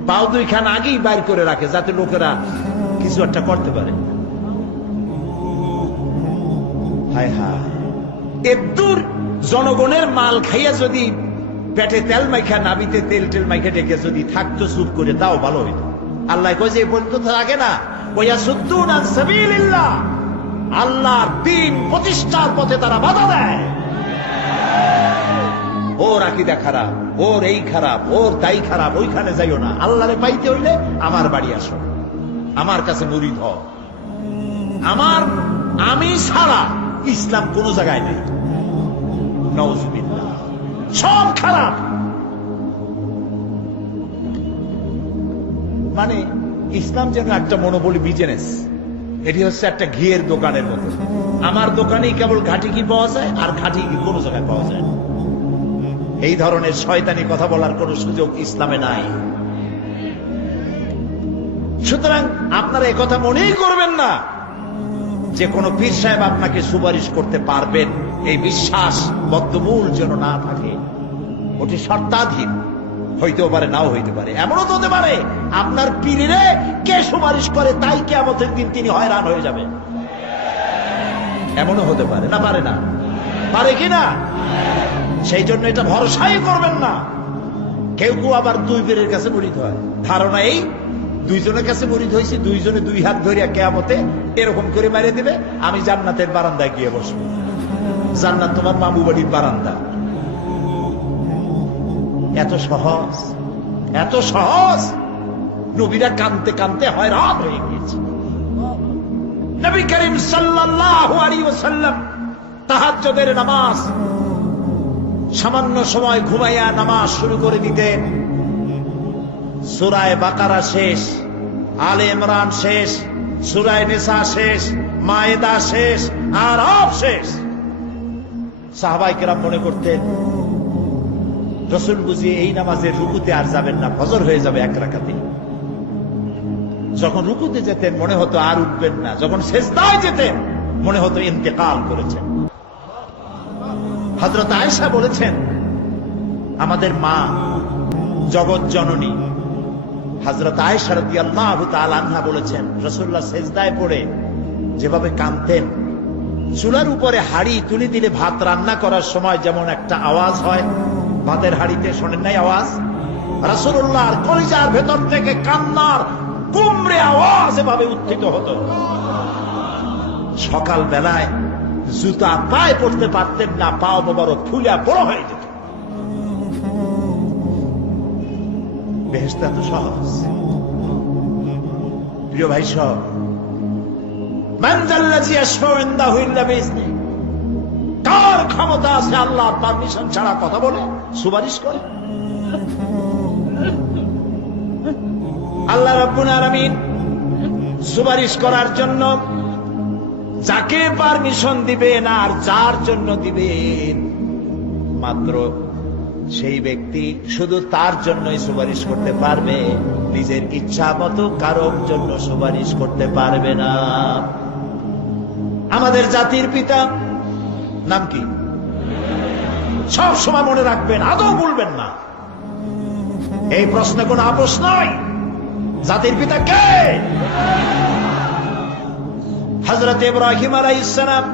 পাও দুইখান আগেই বাইর করে রাখে যাতে লোকেরা কিছু একটা করতে পারে। হায় হায়, এদুর জনগণের মাল খাইয়া যদি পেটে তেল মাইখা, নাবিতে তেল মাইখা ডেকে যদি থাকতো চুপ করে, তাও ভালো হইতো। আল্লাহ কয় যে এই পর্যন্ত থাকে না, ওয়ায়াসুদ্দুনা আন সাবিলিল্লাহ। আল্লাহর দ্বীন প্রতিষ্ঠার পথে তারা বাধা দেয়। ওর আকীদা খারাপ, ওর এই খারাপ, ওর তাই খারাপ, ওইখানে যাইও না। আল্লাহরে পাইতে হইলে আমার বাড়ি আসো, আমার কাছে মুরিদ হও। আমি ছাড়া ইসলাম কোন জায়গায় নেই। নাউজুবিল্লাহ। সব খারাপ। মানে ইসলাম যেন একটা মনোপলি বিজনেস। এটি হচ্ছে একটা ঘিয়ের দোকানের মতো। আমার দোকানেই কেবল ঘাটি ঘি পাওয়া যায়, আর খাঁটি ঘি কোনো জায়গায় পাওয়া যায় না। এই ধরনের শয়তানি কথা বলার কোন সুযোগ ইসলামে নাই। সুতরাং আপনারা একথা মনেই করবেন না যে কোন পীর সাহেব আপনাকে সুপারিশ করতে পারবেন, এই বিশ্বাস বদ্ধমূল যেন না থাকে। ওটি শর্তাধীন, হইতেও পারে নাও হইতে পারে। এমনও তো হতে পারে আপনার পীরে কে সুপারিশ করে তাই কিয়ামতের দিন তিনি হয়রান হয়ে যাবেন, এমনও হতে পারে। না পারে না? পারে কিনা? সেই জন্য এটা ভরসাই করবেন না। কেউ কেউ আবার দুই পীরের কাছে মুরিদ হয়, ধারণা এই দুইজনের কাছে মুরিদ হয়েছি, দুইজনে দুই হাত ধরিয়া কিয়ামতে এরকম করে মেরে দিবে, আমি জান্নাতের বারান্দায় গিয়ে বসবো। জান্নাত তোমার মামু বাড়ির বারান্দা। এত সহজ, এত সহজ। নবীরা কানতে কানতে হয়রান হয়ে গিয়েছে। নবী করিম সাল্লাল্লাহু আলাইহি ওয়াসাল্লাম তাহাজ্জুদের নামাজ সামান্য সময় ঘুমাইয়া নামাজ শুরু করে দিতেন। সূরা বাকারা শেষ, আলে ইমরান শেষ, সূরা নিসা শেষ, মায়েদা শেষ, আরাফ শেষ। সাহাবায়ে কেরাম মনে করতেন রাসূল বুঝি এই নামাজের রুকুতে আর যাবেন না, ফজর হয়ে যাবে এক রাকাতে। যখন রুকুতে যেতেন মনে হতো আর উঠবেন না, যখন সেজদায় যেতেন মনে হতো ইন্তেকাল করেছেন। হযরত আয়েশা বলেছেন, আমাদের মা জগৎ জননী হযরত আয়েশা রাদিয়াল্লাহু তাআলা আনহা বলেছেন, রাসূলুল্লাহ সেজদায় পড়ে যেভাবে কাঁদতেন, চুলার উপরে হাড়ি তুলে দিলে ভাত রান্না করার সময় যেমন একটা আওয়াজ হয়, ভাতের হাড়িতে শোনেন নাই আওয়াজ? রাসূলুল্লাহর কলিজার ভেতর থেকে কান্নার কুমড়ে আওয়াজ এভাবে উত্থিত হতো। সকাল বেলায় জুতা পায়ে পড়তে পারতেন না, পাও মোবারক ফুলিয়া বড় হয়ে যেত। বেহেশত এত সহজ। প্রিয় ভাই সব, মান যাল্লাযী ইয়াশফাউ ইনদাহু ইল্লা বিইজনি, কার ক্ষমতা আছে আল্লাহর পারমিশন ছাড়া কথা বলে সুপারিশ করে? আল্লাহ রাব্বুল আলামিন সুপারিশ করার জন্য যাকে পারমিশন দিবেন আর যার জন্য দিবেন, মাত্র সেই ব্যক্তি শুধু তার জন্যই সুপারিশ করতে পারবে, নিজের ইচ্ছা মতো কারোর জন্য সুপারিশ করতে পারবে না। আমাদের জাতির পিতা নাম কি? সব সময় মনে রাখবেন, আদৌ ভুলবেন না। এই প্রশ্নে কোনো আপোষ নয়। জাতির পিতা কে? হযরত ইব্রাহিম আলাইহিস সালাম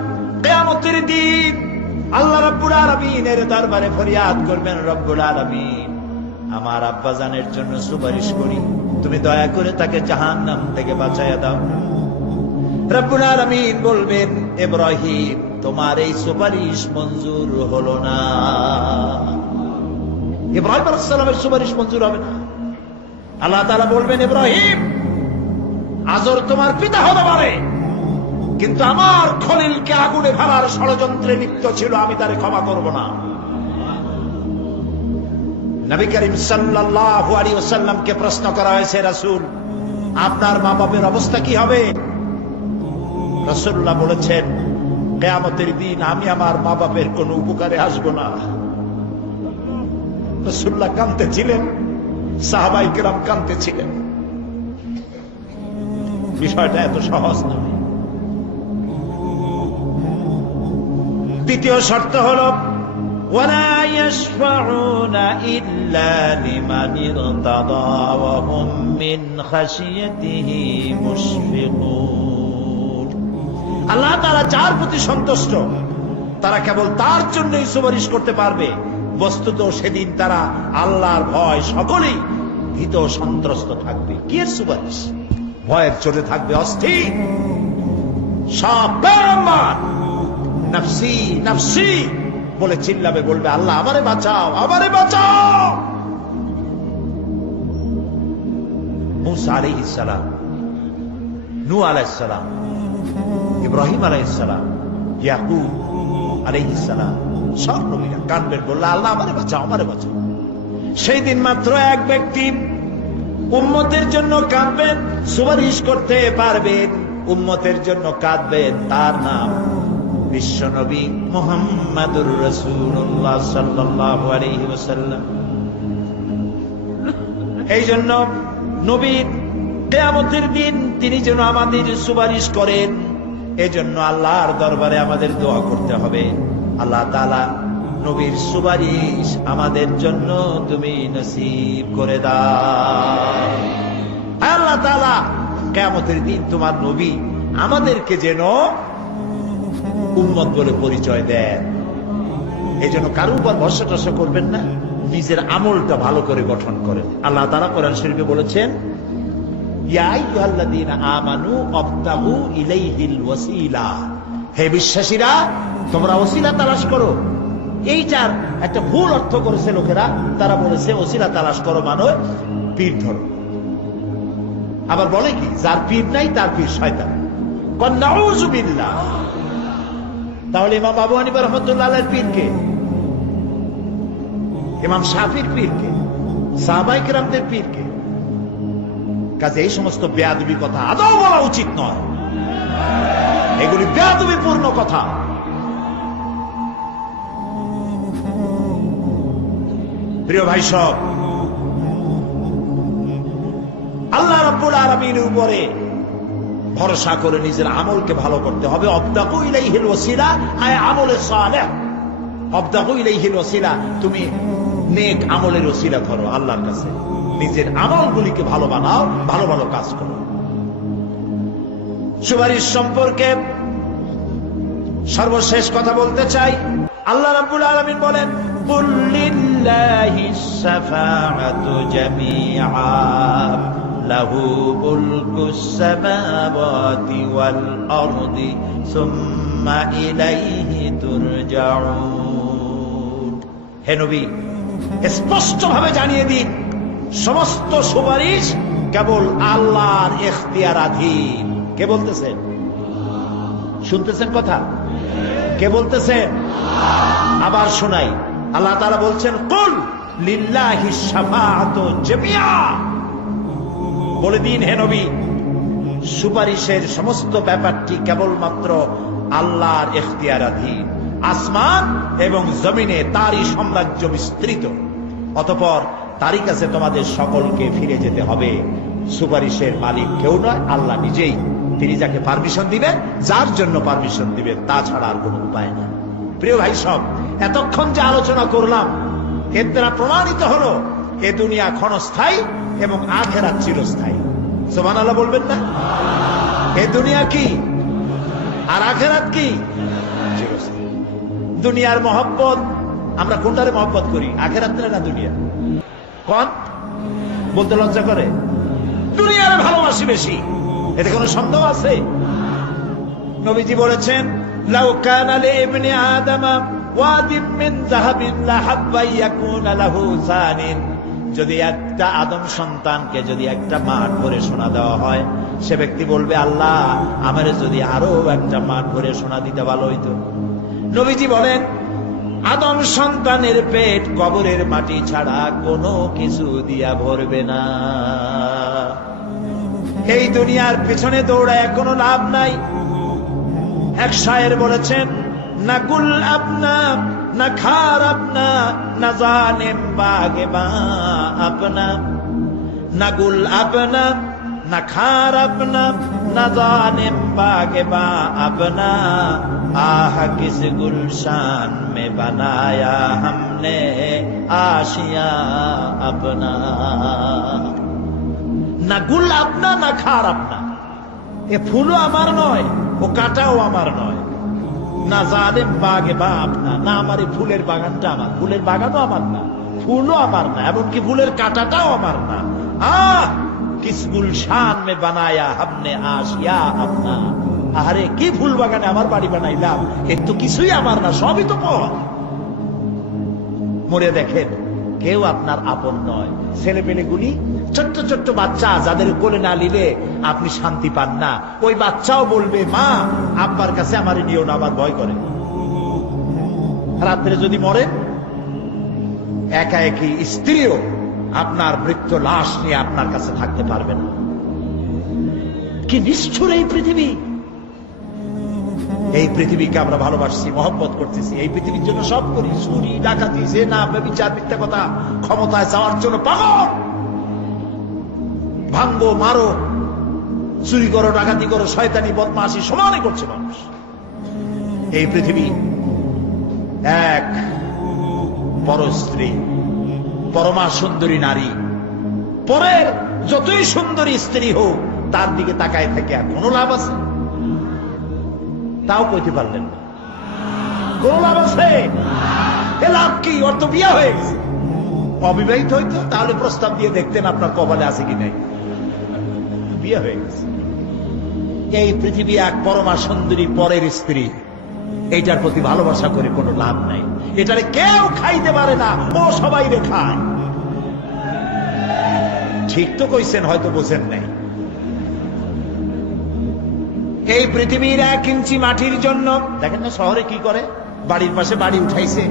কিয়ামতের দিন আল্লাহ রাব্বুল আলামিনের দরবারে ফরিয়াদ করবেন, রব্বুল আলামিন আমার আব্বাজানের জন্য সুপারিশ করি, তুমি দয়া করে তাকে জাহান্নাম থেকে বাঁচাইয়া দাও। রব্বুল আলামিন বলবেন, ইব্রাহিম তোমার এই সুপারিশ মঞ্জুর হলো না। ইব্রাহিম আলাইহিস সালামের সুপারিশ মঞ্জুর হবে না। আল্লাহ তাআলা বলবেন, ইব্রাহিম আজর তোমার পিতা হতে পারে, কিন্তু আমার খলিলকে আগুনে ফেলার ষড়যন্ত্রে লিপ্ত ছিল, আমি তারে ক্ষমা করব না। নবী করিম সাল্লাল্লাহু আলাইহি ওয়াসাল্লামকে প্রশ্ন করা হয়েছে, রাসূল আপনার মা বাপের অবস্থা কি হবে? রাসূলুল্লাহ বলেছেন, কিয়ামতের দিন আমি আমার মা বাপের কোনো উপকারে আসব না। রাসূলুল্লাহ কাঁদতেছিলেন, সাহাবায়ে কেরাম কাঁদতেছিলেন। বিষয়টা এত সহজ নয়। দ্বিতীয় শর্ত হলো ওয়ালা ইয়াশফাউনা ইল্লা লিমান ইরতাদা ওয়া হুম মিন খাশিয়াতিহি মুশফিকুন। আল্লাহ তাআলা যার প্রতি সন্তুষ্ট তারা কেবল তার জন্যই সুপারিশ করতে পারবে। বস্তুত সেদিন তারা আল্লাহর ভয় সকলেই ভীত সন্ত্রস্ত থাকবে। কি এর সুপারিশ? ভয়ের চোটে থাকবে অস্থির। সব পয়গম্বর নফসি নফসি বলে চিল্লাবে, বলবে আল্লাহ আমারে বাঁচাও, আমারে বাঁচাও। মুসা আলাইহিস সালাম, নূহ আলাইহিস সালাম, ইব্রাহিম আলাইহিস সালাম, ইয়াকুব আলাইহিস সালাম, সব নবীরা কাঁদবেন, বললে আল্লাহ আমারে বাঁচাও, আমারে বাঁচাও। সেই দিন মাত্র এক ব্যক্তি উম্মতের জন্য কাঁদবেন, সুপারিশ করতে পারবেন, উম্মতের জন্য কাঁদবেন, তার নাম বিশ্বনবী মুহাম্মাদুর রাসূলুল্লাহ সাল্লাল্লাহু আলাইহি ওয়াসাল্লাম। এই জন্য নবীর কিয়ামতের দিন তিনি যেন আমাদের সুপারিশ করেন, এজন্য আল্লাহর দরবারে আমাদের দোয়া করতে হবে, আল্লাহ তাআলা নবীর সুপারিশ আমাদের জন্য তুমি নসিব করে দাও। আল্লাহ তাআলা কিয়ামতের দিন তোমার নবী আমাদেরকে যেন উম্মত বলে পরিচয় দেন। এই জন্য কারো উপর ভরসা টরসা করবেন না, নিজের আমলটা ভালো করে গঠন করেন। আল্লাহ তাআলা কোরআন শরীফে বলেছেন, ইয়া আইয়ুহাল্লাযীনা আমানু আবতাগু ইলাইহিল ওয়াসিলা, হে বিশ্বাসীরা তোমরা ওসিলা তালাশ করো। এইটার একটা ভুল অর্থ করেছে লোকেরা, তারা বলেছে ওসিলা তালাশ করো মানে পীর ধরো। আবার বলে কি, যার পীর নাই তার পীর শয়তান। নাউযু বিল্লাহ। তাহলে ইমাম আবু হানিফা রাহমাতুল্লাহ আলাইহির পীর কে? ইমাম শাফির পীর কে? সাহাবায়ে কেরামদের পীর কে? কাজে এই সমস্ত বেয়াদবি কথা আদৌ বলা উচিত নয়, এগুলি বেয়াদবিপূর্ণ কথা। প্রিয় ভাই সব, আল্লাহ রাব্বুল আলামিনের উপরে ভরসা করে নিজের আমলকে ভালো করতে হবে। আবতাগু ইলাইহিল ওয়াসিলা আয় আমলে সালেহ। আবতাগু ইলাইহিল ওয়াসিলা, তুমি নেক আমলের ওসিলা ধরো আল্লাহর কাছে, নিজের আমলগুলিকে ভালো বানাও, ভালো ভালো কাজ করো। সুপারিশ সম্পর্কে সর্বশেষ কথা বলতে চাই। আল্লাহ রাব্বুল আলামিন বলেন, কুল লিল্লাহিস শাফাআতু জামিআ লাহু মুলকুস সামাওয়াতি ওয়াল আরদি সুম্মা ইলাইহি তুরজাউন। হে নবী, স্পষ্টভাবে জানিয়ে দিন, সমস্ত সুপারিশ কেবল আল্লাহর এখতিয়ারাধীন। কে বলতেছেন? শুনতেছেন কথা? কে বলতেছেন? আবার শোনাই। আল্লাহ তাআলা বলছেন, কুল লিল্লাহিস শাফাআতু জামিআ। বলে দিন হে নবী, সুপারিশের সমস্ত ব্যাপারটি কেবলমাত্র আল্লাহর এখতিয়ারাধীন। আসমান এবং জমিনে তারই সাম্রাজ্য বিস্তৃত, অতঃপর তারই কাছে তোমাদের সকলকে ফিরে যেতে হবে। সুপারিশের মালিক কেউ নয়, আল্লাহ নিজেই। তিনি যাকে পারমিশন দিবেন, যার জন্য পারমিশন দিবেন, তাছাড়া আর কোনো উপায় নেই। প্রিয় ভাই সব, এতক্ষণ যে আলোচনা করলাম এর দ্বারা প্রমাণিত হলো এ দুনিয়া ক্ষণস্থায়ী এবং আখিরাত চিরস্থায়ী। সুবহানাল্লাহ বলবেন না? এ দুনিয়া কি আর আখিরাত কি? চিরস্থায়ী। দুনিয়ার মহব্বত আমরা কোনটারে মহব্বত করি, আখিরাতের না দুনিয়া? কোন বলতে লজ্জা করে? দুনিয়ার ভালোবাসি বেশি, এতে কোনো সন্দেহ আছে? নবীজি বলেছেন, লাউ কানা লিইবনি আদামা ওয়াদিম মিন যাহাবিন লাহাব্বা ইয়াকুনা লাহু সানিন। যদি একটা আদম সন্তানকে যদি একটা মাঠ ভরে সোনা দেওয়া হয়, সে ব্যক্তি বলবে, আল্লাহ আমারে যদি আরো একটা মাঠ ভরে সোনা দিতে ভালো হইতো। নবীজি বলেন, আদম সন্তানের পেট কবরের মাটি ছাড়া কোনো কিছু দিয়া ভরবে না। এই দুনিয়ার পেছনে দৌড়ায় কোনো লাভ নাই। এক শায়ের বলেছেন, না গুল আপনা না খার আপনা না জানেম বাগে বা আপনা, না গুল আপনা না খার আপনা না জানেম বাগে বা আপনা, আহ কিস গুলশান में बनाया हमने आशिया अपना। না গুল আপনা না খার আপনা, এ ফুলও আমার নয়, ও কাটাও আমার নয়। না জালেম বাগে বা আপনা, না আমার এই ফুলের বাগানটা আমার, ফুলের বাগানও আমার না, ফুলও আমার না, এমনকি ফুলের কাটাটাও আমার না। আহ কিস গুলশান মে বানায়া হামনে আশিয়া আপনা। আরে কি ফুল বাগানে আমার বাড়ি বানাইলাম, এর তো কিছুই আমার না, সবই তো পর। মরে দেখেন, কেউ আপনার আপন নয়। ছেলে পেলেগুলি, ছোট্ট ছোট্ট বাচ্চা যাদের কোলে না নিলে আপনি শান্তি পান না, ওই বাচ্চাও বলবে, মা আব্বার কাছে আমার নিও না, আমার ভয় করে। রাত্রে যদি মরে, একা একই স্ত্রীও আপনার মৃত্যু লাশ নিয়ে আপনার কাছে থাকতে পারবে না। কি নিষ্ঠুর এই পৃথিবী! এই পৃথিবীকে আমরা ভালোবাসছি, মহব্বত করতেছি, এই পৃথিবীর জন্য সব করি, চুরি ডাকাতি জেনা ব্যভিচার মিথ্যা কথা, ক্ষমতায় যাওয়ার জন্য পাগল। ভাঙ্গো মারো, চুরি করো, ডাকাতি করো, শয়তানি বদমাশি সমানে করছে মানুষ। এই পৃথিবী এক পরস্ত্রী, পরমা সুন্দরী নারী, পরের যতই সুন্দরী স্ত্রী হোক তার দিকে তাকায় থেকে আর কোন লাভ আছে? তাও কইতে পারলেন না। কোন লাভ আছে? এ লাভ কি? ওর তো বিয়ে হয়ে গেছে। অবিবাহিত হইতো তাহলে প্রস্তাব দিয়ে দেখতেন আপনার কপালে আছে কি নাই। বিয়ে হয়ে গেছে। এই পৃথিবী এক পরমা সুন্দরী পরের স্ত্রী, এইটার প্রতি ভালোবাসা করে কোনো লাভ নাই। এটারে কেউ খাইতে পারে না, ও সবাই রে খায়। ঠিক তো কইছেন, হয়তো বোঝেন নাই। এই পৃথিবীর 1 ইঞ্চি মাটির জন্য দেখেন না শহরে কি করে, বাড়ির পাশে বাড়ি উঠাইছে,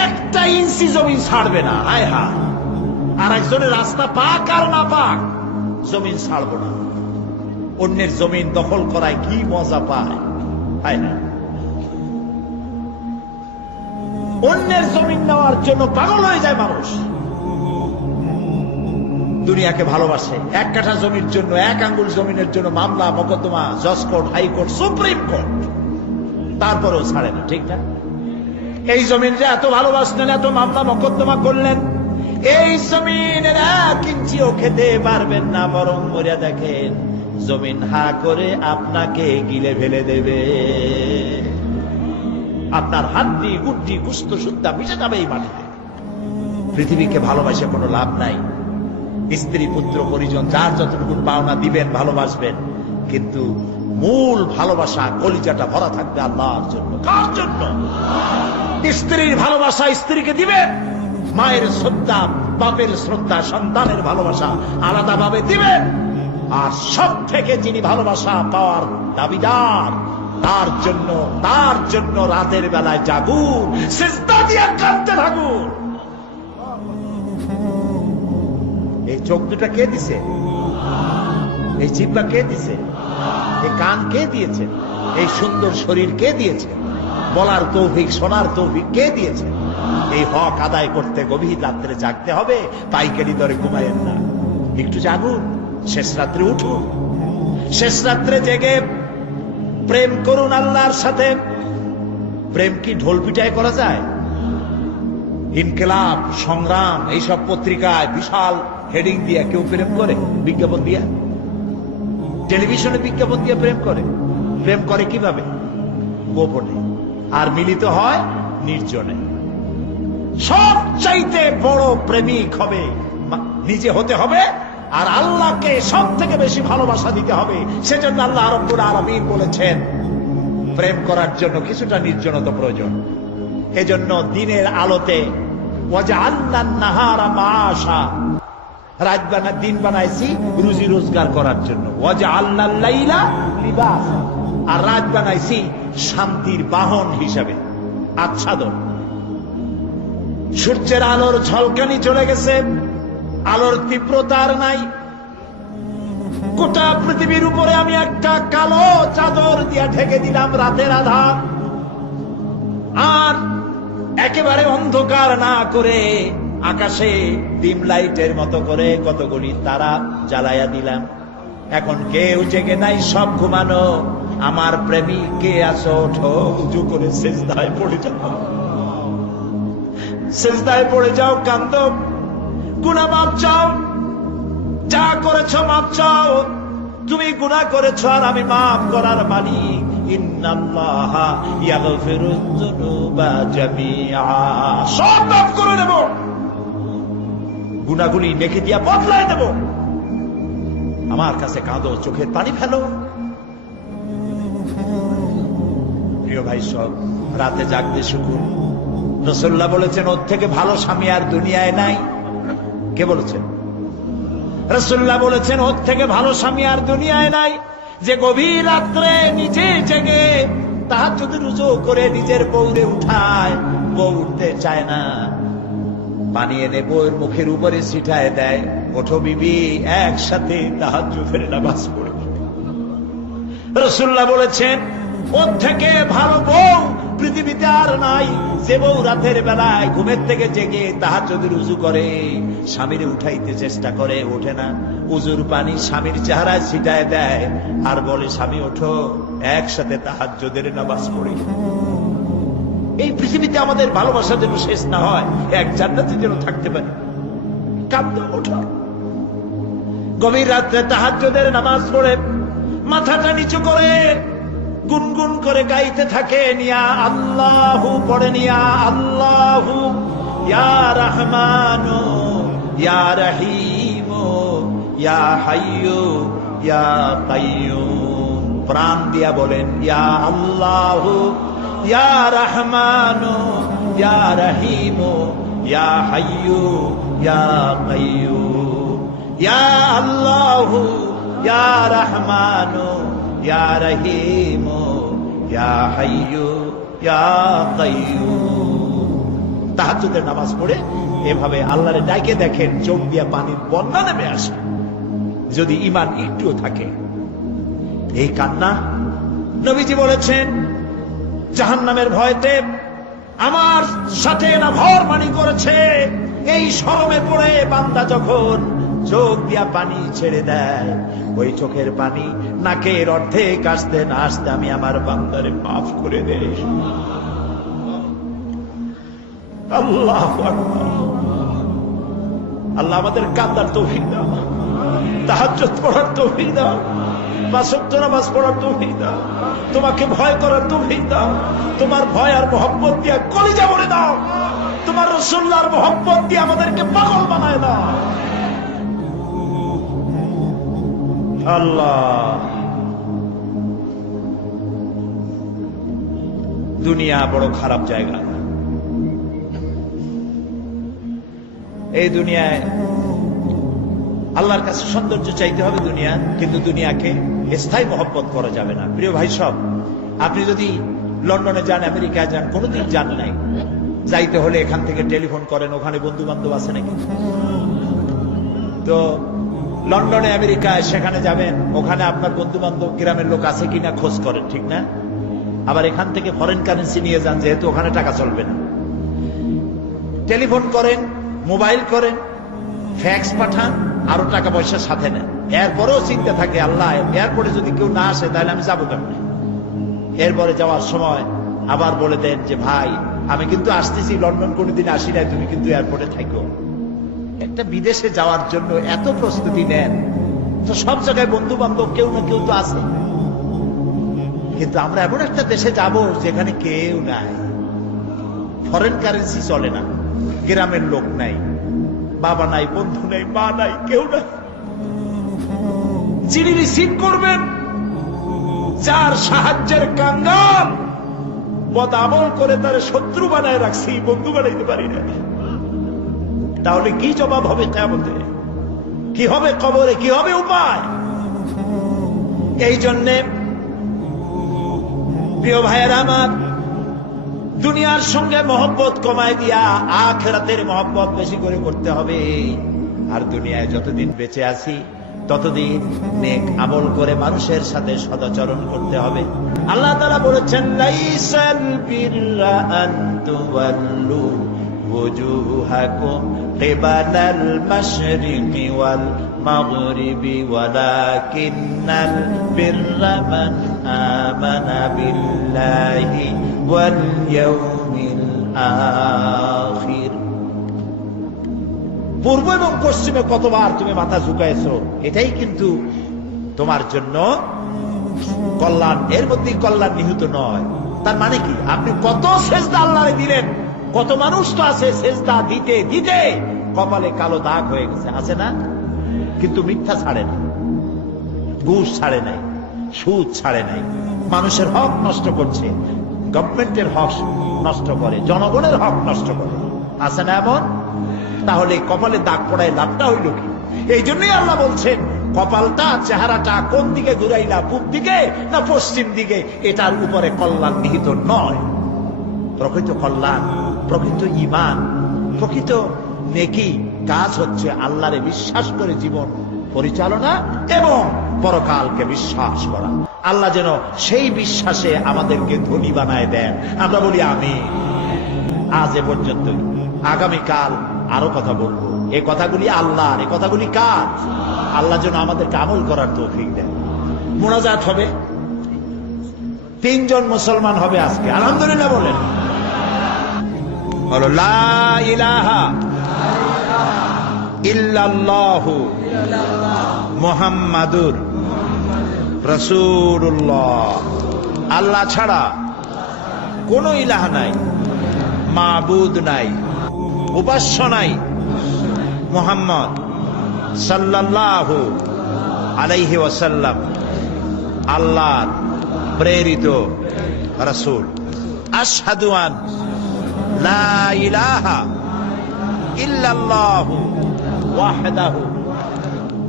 1 ইঞ্চি জমি ছাড়বে না। হায় হায়, আর একজনের রাস্তা পাক আর না পাক, জমিন ছাড়বো না। অন্যের জমিন দখল করায় কি মজা পায়। হায় হায়, অন্যের জমিন নেওয়ার জন্য পাগল হয়ে যায় মানুষ। দুনিয়াকে ভালোবাসে, 1 কাঠা জমির জন্য, 1 আঙ্গুল জমিনের জন্য মামলা মোকদ্দমা, জজ কোর্ট, হাইকোর্ট, সুপ্রিম কোর্ট, তারপরেও ছাড়ে না। ঠিক না? এই জমিনটা এত ভালোবাসলেন, এত মামলা মোকদ্দমা করলেন, এই জমিনের 1 ইঞ্চিও খেতে পারবেন না, বরং মরিয়া দেখেন জমিন হা করে আপনাকে গিলে ফেলে দেবে। আপনার হাড্ডি গুড্ডি কুস্ত সুদ্ধা মিশে যাবে এই মাটিতে। পৃথিবীকে ভালোবাসে কোনো লাভ নাই। স্ত্রী পুত্র পরিজন যার যতটুকু পাওনা দিবেন, ভালোবাসবেন, কিন্তু মূল ভালোবাসা কলিজাটা ভরা থাকবে আল্লাহর জন্য। কার জন্য? স্ত্রীর ভালোবাসা স্ত্রীকে দিবেন, মায়ের শ্রদ্ধা, বাপের শ্রদ্ধা, সন্তানের ভালোবাসা আলাদাভাবে দিবেন। আর সব থেকে যিনি ভালোবাসা পাওয়ার দাবিদার, তার জন্য রাতের বেলায় জাগুন, সিজদা দিয়ে কাঁদতে থাকুন। এই চোখ দুটা কে দিছে? এই জিহ্বা কে দিছে? এই কান কে দিয়েছে? এই সুন্দর শরীর কে দিয়েছে? বলার তৌফিক, শোনার তৌফিক কে দিয়েছে? এই হক আদায় করতে গভীর রাত্রে জাগতে হবে, পাইকারি দরে ঘুমায়েন না। একটু জাগুন, শেষ রাত্রে উঠুন, শেষ রাত্রে জেগে প্রেম করুন আল্লাহর সাথে। প্রেম কি ঢোল পিটায় করা যায়? ইনকিলাব, সংগ্রাম, এইসব পত্রিকায় বিশাল হেডিং দিয়ে কেউ প্রেম করে? বিজ্ঞাপন দিয়া, টেলিভিশনে বিজ্ঞাপন দিয়ে প্রেম করে? প্রেম করে কিভাবে? গোপনে। আর মিলিত হয় নির্জনে। সবচাইতে বড় প্রেমিক হবে নিজে হতে হবে, আর আল্লাহকে সব থেকে বেশি ভালোবাসা দিতে হবে। সেজন্য আল্লাহ রাব্বুল আলামিন বলেছেন প্রেম করার জন্য কিছুটা নির্জনতা প্রয়োজন। এজন্য দিনের আলোতে ওয়াজআলনান নাহারা মাআশা, রাত দিন বানাইছি রুজি রোজগার করার জন্য। ওয়াজআলনাল লাইলা লিবাসা, আর রাত বানাইছি শান্তির বাহন হিসাবে, আচ্ছাদন। সূর্যের আলোর ঝলকানি চলে গেছে, আলোর তীব্রতার নাই। গোটা পৃথিবীর উপরে আমি একটা কালো চাদর দিয়ে ঢেকে দিলাম রাতের আধার, আর একেবারে অন্ধকার না করে আকাশে ডিম লাইটের মতো করে কতগুলি তারা জ্বালাইয়া দিলাম। এখন কেউ জেগে নাই, সব ঘুমানো। আমার প্রেমিক কে আছো, ওঠো, উজু করে সিজদায় পড়ে যাও, সিজদায় পড়ে যাও, কান্দো, গুনাহ মাপ চাও, যা করেছো মাপ চাও। তুমি গুনাহ করেছো আর আমি মাফ করার মালিক। ইন্নাল্লাহা ইয়াগফিরুয যুনুবা জামিআ, সব মাফ করে দেব, গুনাহগুলি নেকি দিয়া বদলায় দেব। আমার কাছে কাঁদো, চোখের পানি ফেলো। প্রিয় ভাই সব, রাতে জাগতে শিখুন। রাসূলুল্লাহ বলেছেন ওর থেকে ভালো স্বামী আর দুনিয়ায় নাই। কে বলেছেন? রাসূলুল্লাহ বলেছেন ওর থেকে ভালো স্বামী আর দুনিয়ায় নাই, যে গভীর রাত্রে নিজে জেগে তাহাজ্জুদ রুজু করে নিজের বউরে উঠায়, বউ উঠতে চায় না, পানি এনে বউয়ের মুখের উপরে ছিটায় দেয়, ওঠো বিবি একসাথে তাহাজ্জুদের নামাজ পড়ে। রাসূলুল্লাহ বলেছেন ওর থেকে ভালো বউ পৃথিবীতে আর নাই। যে বউ রাতের বেলায় ঘুমের থেকে জেগে তাহাজ্জুদের উযু করে, স্বামীরে উঠাইতে চেষ্টা করে, ওঠে না, উযুর পানি স্বামীর চেহারায় ছিটায় দেয় আর বলে, স্বামী ওঠো, একসাথে তাহাজ্জুদের নামাজ পড়ি। এই পৃথিবীতে আমাদের ভালোবাসা যেন শেষ না হয়, এক জান্নাতে যেন থাকতে পারি। কাঁদতে ওঠো, গভীর রাত্রে তাহাজ্জুদের নামাজ পড়ে মাথাটা নিচু করে গুনগুন করে গাইতে থাকে, ইয়া আল্লাহু পড়েন, ইয়া আল্লাহু, ইয়া রহমানু, ইয়া রহিমু, ইয়া হাইয়ু, ইয়া কাইয়ুম। প্রাণ দিয়া বলেন, ইয়া আল্লাহু, ইয়া রহমানু, ইয়া রহিমু, ইয়া হাইয়ু, ইয়া কাইয়ুম। ইয়া আল্লাহু, ইয়া রহমানু, ইয়া রহিমু, ইয়া হাইয়ু, ইয়া কাইয়ুম। তাহাজ্জুদের নামাজ পড়ে এভাবে আল্লাহরে ডাকে দেখেন, চোখ দিয়া পানির বন্যা নেমে আসে যদি ঈমান একটুও থাকে। এই কান্না নবীজি বলেছেন, জাহান্নামের ভয়তে আমার সাথে না ভরমানি করেছে। এই শরমে পড়ে বান্দা যখন চোখ দিয়া পানি ছেড়ে দেয়, ওই চোখের পানি নাকের অর্ধেক আসতে না আসতে আমি আমার বান্দারে মাফ করে দেই। আল্লাহু আকবার। আল্লাহ আমাদের কান্দার তৌফিক দাও, তাহাজ্জুদ পড়ার তৌফিক দাও, পাঁচ ওয়াক্ত নামাজ পড়ার তৌফিক দাও, তোমাকে ভয় করার তৌফিক দাও, তোমার ভয় আর মহব্বত দিয়ে কলিজা ভরে দাও, তোমার রাসূলুল্লাহর মহব্বত দিয়ে আমাদেরকে পাগল বানায় দাও। আল্লাহ, দুনিয়া বড় খারাপ জায়গা। এই দুনিয়ায় আল্লাহর কাছে সৌন্দর্য চাইতে হবে দুনিয়া, কিন্তু দুনিয়াকে স্থায়ী মহব্বত করা যাবে না। প্রিয় ভাই সব, আপনি যদি লন্ডনে যান, আমেরিকায় যান, কোনোদিন যান নাই, যাইতে হলে এখান থেকে টেলিফোন করেন, ওখানে বন্ধু বান্ধব আছে নাকি? তো লন্ডনে আমেরিকায় সেখানে যাবেন, ওখানে আপনার বন্ধু বান্ধব গ্রামের লোক আছে কিনা খোঁজ করেন, ঠিক না? আবার এখান থেকে ফরেন কারেন্সি নিয়ে যান, যেহেতু ওখানে টাকা চলবে না। টেলিফোন করেন, মোবাইল করেন, ফ্যাক্স পাঠান, আরো টাকা পয়সা সাথে নেন। এরপরেও চিন্তা থাকে, আল্লাহ এয়ারপোর্টে যদি কেউ না আসে তাহলে আমি যাবো কেমন? এরপরে যাওয়ার সময় আবার বলে দেন যে, ভাই আমি কিন্তু আসতেছি, লন্ডন কোনোদিন আসি নাই, তুমি কিন্তু এয়ারপোর্টে থাকো। একটা বিদেশে যাওয়ার জন্য এত প্রস্তুতি নেন, তো সব জায়গায় বন্ধু বান্ধব কেউ না কেউ তো আছে। কিন্তু আমরা এমন একটা দেশে যাব যেখানে কেউ নাই, ফরেন কারেন্সি চলে না, গ্রামের লোক নাই, বাবা নাই, বন্ধু নাই, মা নাই, কেউ নাই। যিনি রিসিভ করবেন, যার সাহায্যের কাঙ্গাল, বদ আমল করে তার শত্রু বানায় রাখছি, বন্ধু বানাইতে পারি না। তাহলে কি জবাব হবে কিয়ামতে? কি হবে কবরে? কি হবে উপায়? এই জন্যে প্রিয় ভাইয়েরা আমার, দুনিয়ার সঙ্গে মহব্বত কমায় দিয়া আখিরাতের মহব্বত বেশি করে করতে হবে। আর দুনিয়ায় যতদিন বেঁচে আছি ততদিন নেক আমল করে মানুষের সাথে সদাচরণ করতে হবে। আল্লাহ তাআলা বলেছেন, লাইসাল বিররা আন তুওয়াল্লু وجوهكم قبل المشرق والمغرب ولكن البر من آمن بالله واليوم الآخر। পূর্ব এবং পশ্চিমে কতবার তুমি মাথা ঝুঁকাইছো, এটাই কিন্তু তোমার জন্য কল্যাণ। এর মধ্যে কল্যাণ নিহিত নয়। তার মানে কি? আপনি কত সেজদা আল্লাহরে দিলেন, কত মানুষ তো আছে সেজদা দিতে দিতে কপালে কালো দাগ হয়ে গেছে, আছে না? কিন্তু মিথ্যা ছাড়ে না, ঘুষ ছাড়ে নাই, সুদ ছাড়ে নাই, মানুষের হক নষ্ট করছে, গভর্নমেন্টের হক নষ্ট করে, জনগণের হক নষ্ট করে, আছে না এমন? তাহলে কপালে দাগ পড়ায় লাভটা হইল কি? এই জন্যই আল্লাহ বলছেন, কপালটা, চেহারাটা কোন দিকে ঘুরাইলা, পূব দিকে না পশ্চিম দিকে, এটার উপরে কল্যাণ নিহিত নয়। প্রকৃত কল্যাণ, প্রকৃত ঈমান, প্রকৃত নেকি কাজ হচ্ছে আল্লাহরে বিশ্বাস করে জীবন পরিচালনা এবং পরকালকে বিশ্বাস করা। আল্লাহ যেন সেই বিশ্বাসে আমাদেরকে ধনী বানায় দেন। আমরা বলি আমিন। আজ এ পর্যন্ত, আগামীকাল আরো কথা বলবো। এই কথাগুলি আল্লাহর, এই কথাগুলি কার? আল্লাহ যেন আমাদেরকে আমল করার তৌফিক দেন। মোনাজাত হবে, 3 জন মুসলমান হবে আজকে, আলহামদুলিল্লাহ বলেন। বলো লা ইলাহা ইল্লাল্লাহু মুহাম্মাদুর রাসূলুল্লাহ। আল্লাহ ছাড়া কোন ইলাহ নাই, মাবুদ নাই, উপাস্য নাই। মুহাম্মদ সাল্লাল্লাহু আলাইহি ওয়াসাল্লাম আল্লাহর প্রেরিত রাসূল। আশহাদু আন লা ইলাহা ইল্লাল্লাহু ওয়াহদাহু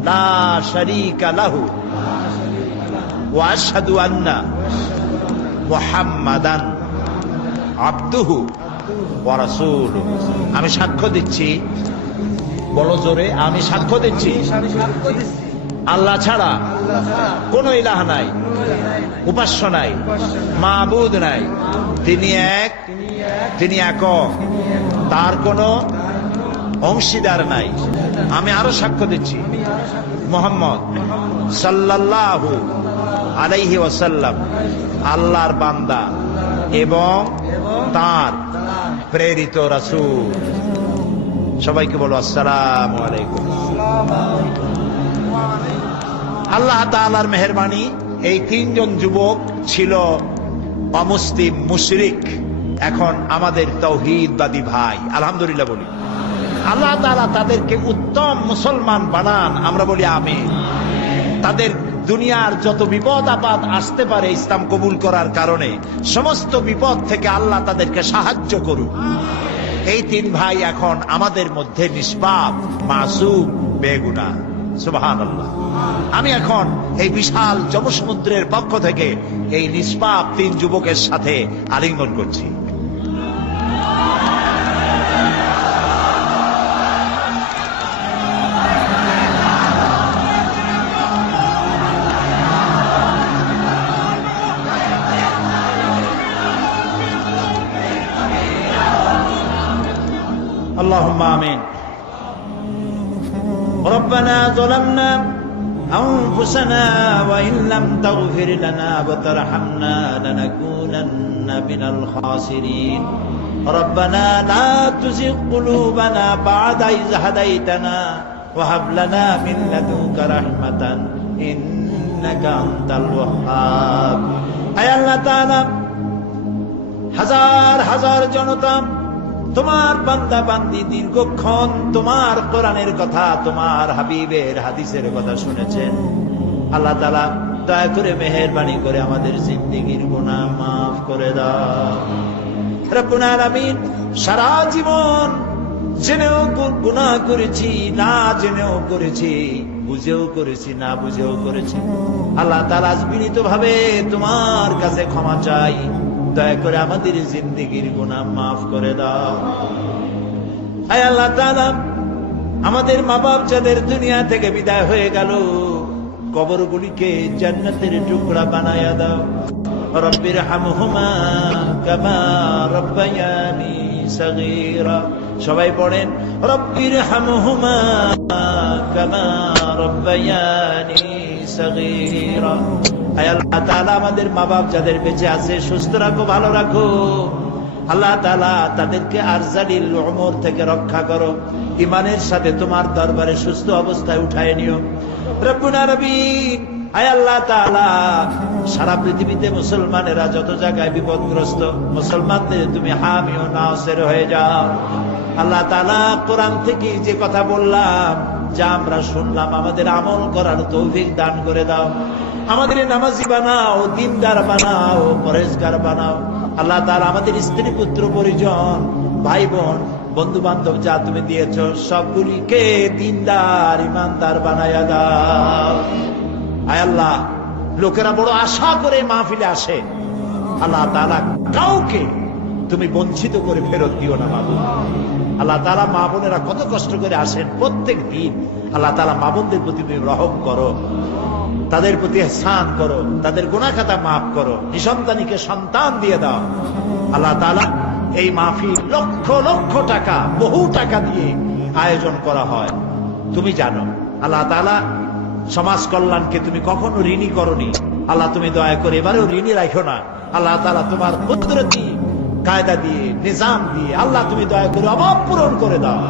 লা শারীকা লাহু ওয়া আশহাদু আন্না মুহাম্মাদান আবদুহু ওয়া রাসূলুহু। আমি সাক্ষ্য দিচ্ছি, বলো জোরে, আমি সাক্ষ্য দিচ্ছি আল্লাহ ছাড়া কোন ইলাহ নাই, উপাস্য নাই, মাবুদ নাই। তিনি এক, তিনি একক, তার কোনো অংশীদার নাই। আমি আরো সাক্ষ্য দিচ্ছি মুহাম্মদ সাল্লাল্লাহু আলাইহি ওয়াসাল্লাম আল্লাহর বান্দা এবং তার প্রেরিত রাসূল। সবাইকে বলো আসসালামু আলাইকুম। আল্লাহ তাআলার মেহেরবানি, এই 3 জন যুবক ছিল অমুসলিম, মুশরিক, এখন আমাদের তাওহীদবাদী ভাই, আলহামদুলিল্লাহ বলি। আল্লাহ তাআলা তাদেরকে উত্তম মুসলমান বানান, আমরা বলি আমিন। তাদের দুনিয়ার যত বিপদ আপদ আসতে পারে ইসলাম কবুল করার কারণে, সমস্ত বিপদ থেকে আল্লাহ তাদেরকে সাহায্য করুন। এই 3 ভাই এখন আমাদের মধ্যে নিষ্পাপ, মাসুম, বেগুনাহ। সুবহানাল্লাহ। আমি এখন এই বিশাল জনসমুদ্রের পক্ষ থেকে এই নিষ্পাপ 3 যুবকের সাথে আলিঙ্গন করছি। আল্লাহুম্মা আমিন। ربنا ظلمنا أنفسنا وإن لم تغفر لنا وترحمنا لنكونن من الخاسرين ربنا لا تزغ قلوبنا بعد إذ هديتنا وهب لنا من لدنك رحمة إنك أنت الوهاب। أي الله تعالى হাজার হাজার জনতা তোমার বান্দা বান্দি দীর্ঘক্ষণ তোমার কোরআনের কথা, তোমার হাবিবের হাদিসের কথা শুনেছেন। আল্লাহ তাআলা দয়া করে মেহেরবানি করে আমাদের জিন্দেগীর গুনাহ মাফ করে দাও। রব্বুল আলামিন, সারা জীবন জেনেও গুনাহ করেছি, না জেনেও করেছি, বুঝেও করেছি, না বুঝেও করেছি। আল্লাহ তাআলা বিনীত ভাবে তোমার কাছে ক্ষমা চাই, দয়া করে আমাদের জিন্দেগীর গুনাহ মাফ করে দাও। আয় আল্লাহ তাআলা, আমাদের মা বাপ যাদের দুনিয়া থেকে বিদায় হয়ে গেল, কবরগুলিকে জান্নাতের টুকরা বানায়া দাও। রব্বির হামহুমা কামা রব্বায়ানি সগীরা। সবাই পড়েন রব্বির হামহুমা কামা রব্বায়ানি সগীরা। আয় আল্লাহ তাআলা, আমাদের মা বাপ যাদের বেঁচে আছে সুস্থ রাখো, ভালো রাখো। আল্লাহ তাআলা তাদেরকে আরজালিল উমর থেকে রক্ষা করো, ঈমানের সাথে তোমার দরবারে সুস্থ অবস্থায় উঠায় নিও। রব্বুল আলামিন, আয় আল্লাহ তাআলা, সারা পৃথিবীতে মুসলমানেরা যত জায়গায় বিপদগ্রস্ত, মুসলমানদের তুমি হামি ও নাসির হয়ে যাও। আল্লাহ তাআলা, কোরআন থেকে যে কথা বললাম, যা আমরা শুনলাম, আমাদের আমল করার তৌফিক দান করে দাও। আমাদের নামাজি বানাও, দিনদার বানাও, পরেজগার বানাও। আল্লাহ তাআলা, আমাদের স্ত্রী পুত্র পরিজন, ভাই বোন, বন্ধু বান্ধব যা তুমি দিয়েছ, সবগুলিকে দিনদার ইমানদার বানায়া দাও। আয় আল্লাহ, লোকেরা বড় আশা করে মাহফিলে আসে, আল্লাহ তাআলা কাউকে তুমি বঞ্চিত করে ফেরত দিও না মাবুদ। আল্লাহ তাআলা, মা বোনেরা কত কষ্ট করে আসেন প্রত্যেক দিন, আল্লাহ তাআলা মা বোনদের প্রতি তুমি রহম করো, তাদের প্রতি ইহসান করো, তাদের গুনাহ খাতা মাফ করো, নিঃসন্তানীকে সন্তান দিয়ে দাও। আল্লাহ তাআলা এই মাহফিল লক্ষ লক্ষ টাকা, বহু টাকা দিয়ে আয়োজন করা হয়। তুমি জানো আল্লাহ তাআলা সমাজ কল্যাণকে তুমি কখনো ঋণী করনি। আল্লাহ তুমি দয়া করে এবারেও ঋণী রাখো না। আল্লাহ তাআলা তোমার কুদরতি কায়দা দিয়ে, নিজাম দিয়ে আল্লাহ তুমি দয়া করে অভাব পূরণ করে দাও।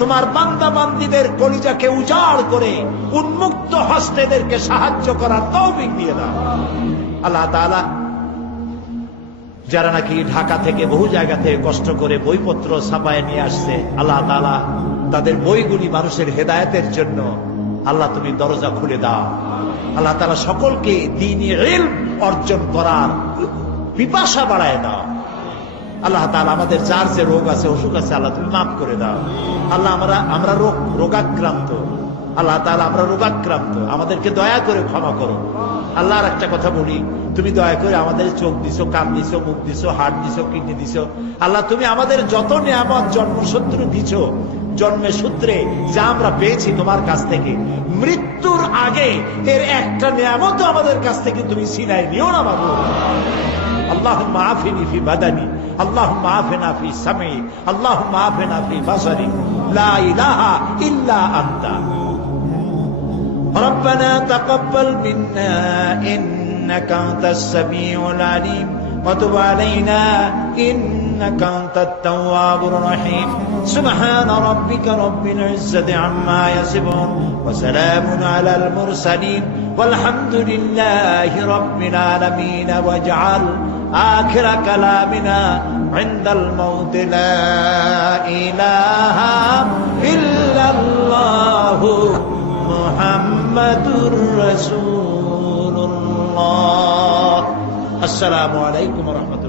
তোমার বান্দা বান্দীদের কলিজাকে উজাড় করে উন্মুক্ত হস্তে এদেরকে সাহায্য করার তৌফিক দিয়ে দাও। আল্লাহ তাআলা যারা নাকি ঢাকা থেকে বহু জায়গা থেকে কষ্ট করে বইপত্র ছাপায় নিয়ে আসছে, আল্লাহ তাআলা তাদের বইগুলি মানুষের হেদায়েতের জন্য আল্লাহ তুমি দরজা খুলে দাও। আল্লাহ তাআলা সকলকে দ্বীনি ইলম অর্জন করার পিপাসা বাড়ায় দাও। আল্লাহ তাআলা আমাদের যার যে রোগ আছে, অসুখ আছে, আল্লাহ তুমি মাফ করে দাও। আল্লাহ আমরা রোগাক্রান্ত, আল্লাহ তাআলা আমরা রোগাক্রান্ত, আমাদেরকে দয়া করে ক্ষমা করো। আল্লাহর একটা কথা বলি, তুমি দয়া করে আমাদের চোখ দিছো, কান দিছো, মুখ দিছো, হার্ট দিছো, কিডনি দিছো। আল্লাহ তুমি আমাদের যত নিয়ামত জন্মসূত্রে দিছো, জন্মের সূত্রে যা আমরা পেয়েছি তোমার কাছ থেকে, মৃত্যুর আগে এর একটা নিয়ামত আমাদের কাছ থেকে তুমি ছিনাই নিও না বাবু। আল্লাহুম্মা আফিনি ফি বাদানি, আল্লাহুম্মা আফিনা ফি সামি, আল্লাহুম্মা আফিনা ফি বাসারি, লা ইলাহা ইল্লা আনতা। ربنا تقبل منا إنك أنت السميع العليم وتب علينا إنك أنت التواب الرحيم سبحان ربك رب العزة عما يصفون وسلام على المرسلين والحمد لله رب العالمين واجعل آخر كلامنا عند الموت لا إله إلا الله মুহাম্মাদুর রাসূলুল্লাহ। আসসালামু আলাইকুম ওয়া রাহমাতুল্লাহ।